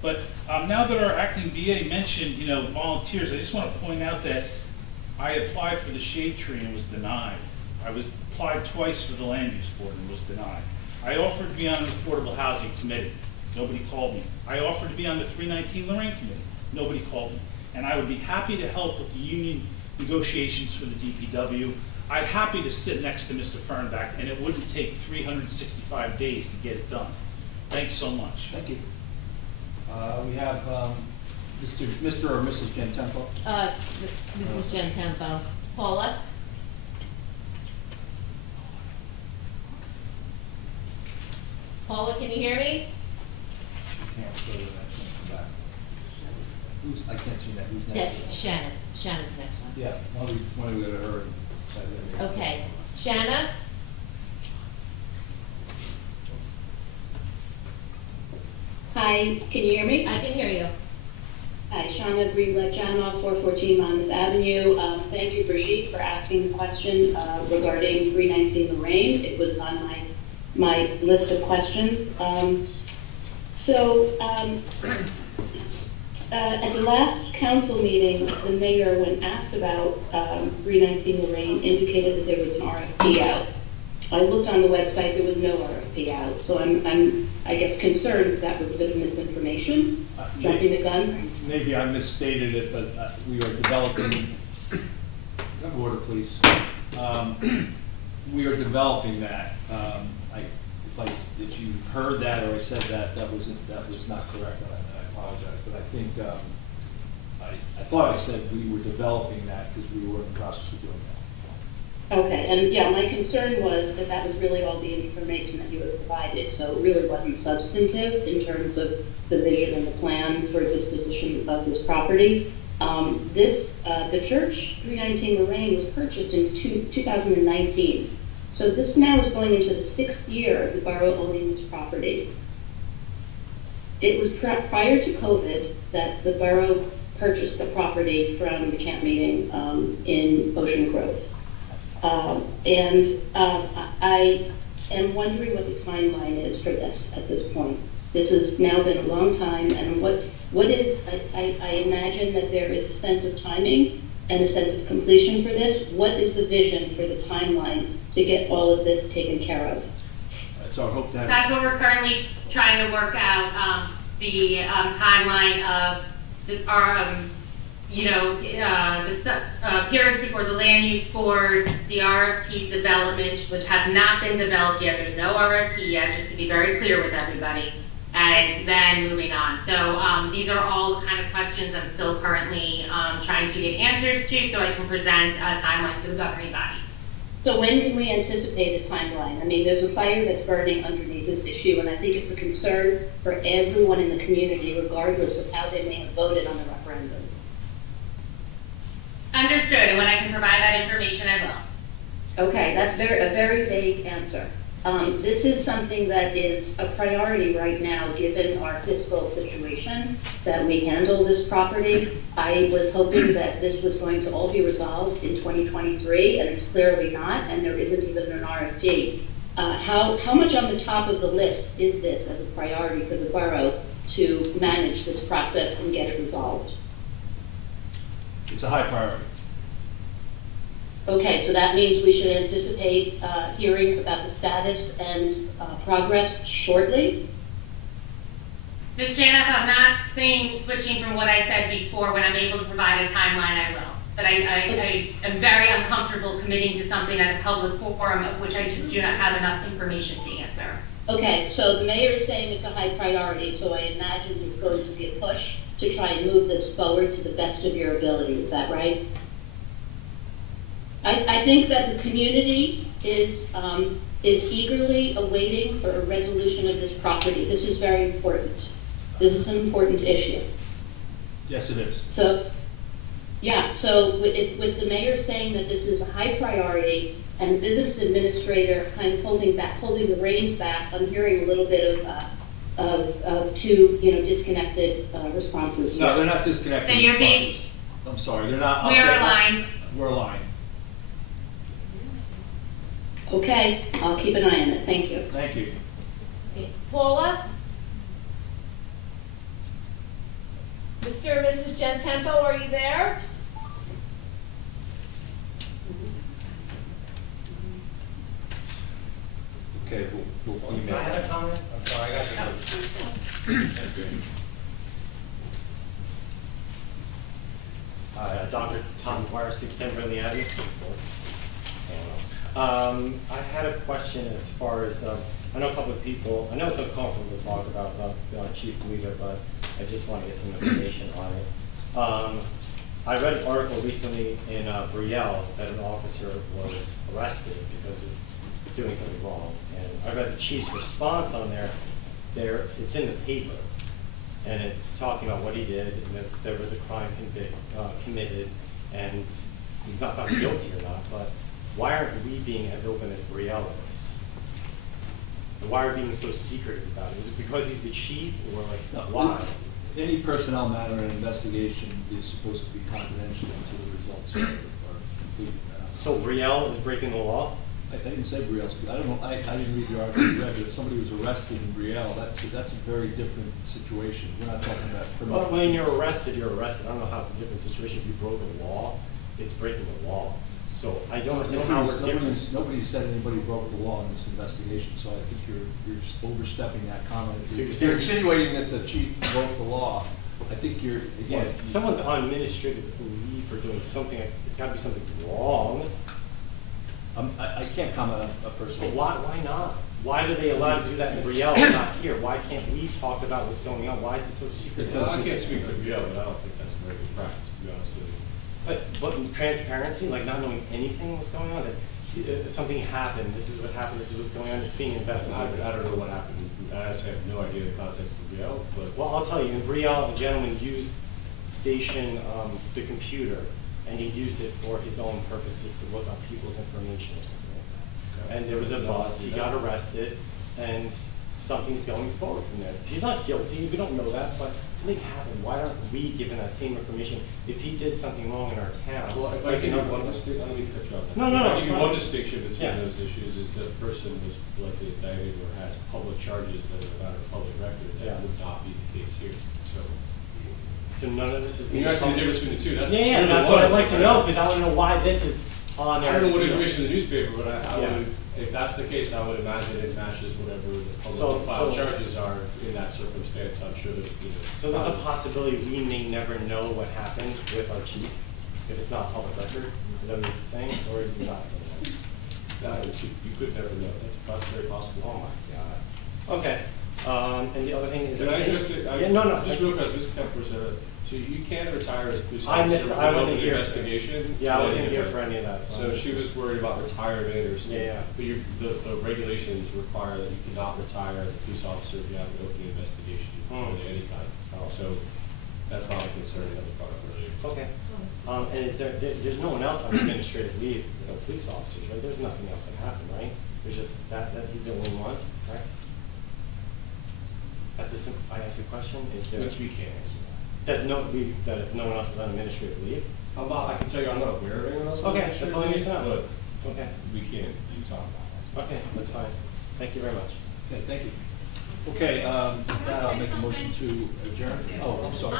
But now that our acting BA mentioned, volunteers, I just want to point out that I applied for the shade tree and was denied. I was applied twice for the land use board and was denied. I offered to be on the affordable housing committee. Nobody called me. I offered to be on the 319 Lorraine committee. Nobody called me. And I would be happy to help with the union negotiations for the DPW. I'd happy to sit next to Mr. Fernback, and it wouldn't take 365 days to get it done. Thanks so much. Thank you. We have Mr. or Mrs. Gentempo. Mrs. Gentempo. Paula? Paula, can you hear me? Can't go to the next one, come back. I can't see that, who's next? That's Shannon. Shannon's the next one. Yeah, why don't we go to her? Okay. Shanna? Hi, can you hear me? I can hear you. Hi, Shauna Greenblatt-Janoff, 414 Monmouth Avenue. Thank you, Brigitte, for asking the question regarding 319 Lorraine. It was on my list of questions. At the last council meeting, the mayor, when asked about 319 Lorraine, indicated that there was an RFP out. I looked on the website, there was no RFP out, so I'm I guess concerned that was a bit of misinformation, jumping the gun. Maybe I misstated it, but we are developing Order, please. We are developing that. If you heard that or I said that, that was not correct, I apologize. But I think, I thought I said we were developing that because we were in the process of doing that. Okay, and yeah, my concern was that that was really all the information that you had provided, so it really wasn't substantive in terms of the vision and the plan for disposition of this property. The church, 319 Lorraine, was purchased in 2019. So this now is going into the 6th year of the borough owning this property. It was prior to COVID that the borough purchased the property from the camp meeting in Ocean Grove. I am wondering what the timeline is for this at this point. This has now been a long time, and what is, I imagine that there is a sense of timing and a sense of completion for this. What is the vision for the timeline to get all of this taken care of? It's our hope to have. That's what we're currently trying to work out, the timeline of our, the appearance before the land use board, the RFP development, which have not been developed yet. There's no RFP yet, just to be very clear with everybody. And then moving on. So these are all the kind of questions I'm still currently trying to get answers to, so I can present a timeline to the governing body. So when can we anticipate a timeline? I mean, there's a fire that's burning underneath this issue, and I think it's a concern for everyone in the community, regardless of how they may have voted on the referendum. Understood, and when I can provide that information, I will. Okay, that's a very vague answer. This is something that is a priority right now, given our fiscal situation, that we handle this property. I was hoping that this was going to all be resolved in 2023, and it's clearly not, and there isn't even an RFP. How much on the top of the list is this as a priority for the borough to manage this process and get it resolved? It's a high priority. Okay, so that means we should anticipate hearing about the status and progress shortly? Ms. Janiff, I'm not switching from what I said before. When I'm able to provide a timeline, I will. But I am very uncomfortable committing to something at a public forum of which I just do not have enough information to answer. Okay, so the mayor is saying it's a high priority, so I imagine there's going to be a push to try and move this forward to the best of your ability. Is that right? I think that the community is eagerly awaiting for a resolution of this property. This is very important. This is an important issue. Yes, it is. So, yeah, so with the mayor saying that this is a high priority and the business administrator kind of holding the reins back, I'm hearing a little bit of two, disconnected responses here. No, they're not disconnected Then you're being- responses. I'm sorry, they're not. We are aligned. We're aligned. Okay, I'll keep an eye on it. Thank you. Thank you. Paula? Mr. and Mrs. Gentempo, are you there? Okay, we'll email. Can I have a comment? I'm sorry, I got the. Hi, Dr. Tom McGuire, 610 Brinley Avenue. I had a question as far as, I know a couple of people, I know it's uncomfortable to talk about Chief Guida, but I just want to get some information on it. I read an article recently in Brielle that an officer was arrested because of doing something wrong. And I read the chief's response on there, it's in the paper. And it's talking about what he did, and that there was a crime committed, and he's not found guilty or not, but why aren't we being as open as Brielle is? And why are we being so secretive about it? Is it because he's the chief, or why? Any personnel matter and investigation is supposed to be confidential until the results are completed. So Brielle is breaking the law? I didn't say Brielle. I don't know. I didn't read the article you read, but if somebody was arrested in Brielle, that's a very different situation. We're not talking about criminal. Well, when you're arrested, you're arrested. I don't know how it's a different situation. If you broke the law, it's breaking the law. So I don't understand how we're different. Nobody said anybody broke the law in this investigation, so I think you're overstepping that comment. So You're insinuating that the chief broke the law. I think you're, Yeah, again. if someone's on administrative leave for doing something, it's gotta be something wrong. I can't comment on a person. But why not? Why are they allowed to do that in Brielle and not here? Why can't we talk about what's going on? Why is it so secret? Well, I can't speak for Brielle, but I don't think that's a very good practice, to be honest with you. But transparency, like not knowing anything was going on, that something happened, this is what happened, this is what's going on, it's being investigated. I don't know what happened. I honestly have no idea the context of Brielle, but. Well, I'll tell you, in Brielle, a gentleman used Station, the computer, and he used it for his own purposes to look up people's information or something like that. And there was a bust, he got arrested, and something's going forward from there. He's not guilty, we don't know that, but something happened. Why aren't we given that same information if he did something wrong in our town? Well, if I give you one distinction, I don't mean to cut you off. No, If I it's give you fine. one distinction between Yeah. those issues is that the person was likely indicted or has public charges that are not a public record. Yeah. That would not be the case here, so. So none of this is. You're asking the difference between the two, that's. Yeah, really that's one, what I'd like to right? know, because I want to know why this is on there. I don't know what information in the newspaper, but I Yeah. would, if that's the case, I would imagine it matches whatever the So- public file so- charges are in that circumstance, I'm sure that, you know. So there's a possibility we may never know what happened with our chief, if it's not public record, is that what you're saying, or are you not saying that? No, you could never know, that's very possible. Oh my God. Okay, and the other thing is. Can I just, Yeah, no. just real quick, Mr. Kemper said, so you can't retire as a police I officer. I wasn't without here. Investigation. Yeah, I wasn't here for any of that, So she was worried about retirement or something. Yeah. But the regulations require that you cannot retire as a police officer if you have an open investigation of any kind. So that's not a concern that was brought up earlier. Okay. And is there's no one else on administrative leave with our police officers, right? There's nothing else that happened, right? There's just that he's the only one, right? That's a simple, I asked a question, is there? Which we can't answer That if no one else is on administrative leave? I can tell you I'm not aware of anyone else. on Okay, that's all I need to know. But Okay. we can't talk about that. Okay, that's fine. Thank you very much. Okay, thank you. Okay, now I'll make a motion to adjourn. Oh, I'm sorry.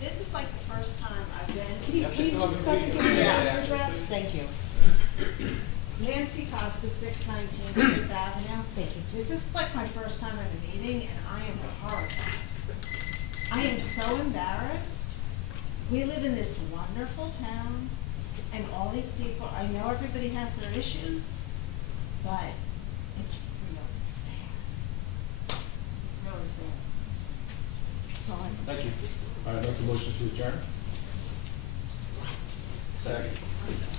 This is like the first time I've been. Can you just cut the address? Thank you. Nancy Costa, 619 Fifth Avenue. Thank you. This is like my first time at a meeting, and I am horrified. I am so embarrassed. We live in this wonderful town, and all these people, I know everybody has their issues, but it's really sad. Really sad. That's all I Thank you. All right, make a motion to adjourn. Second.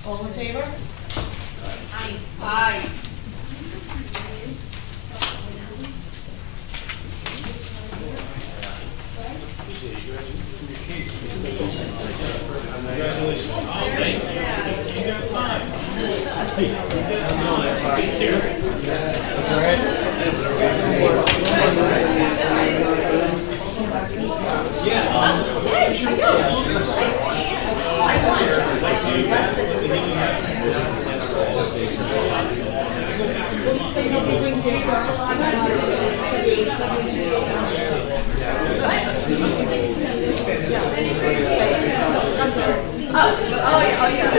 All in favor? Aye. Oh, yeah.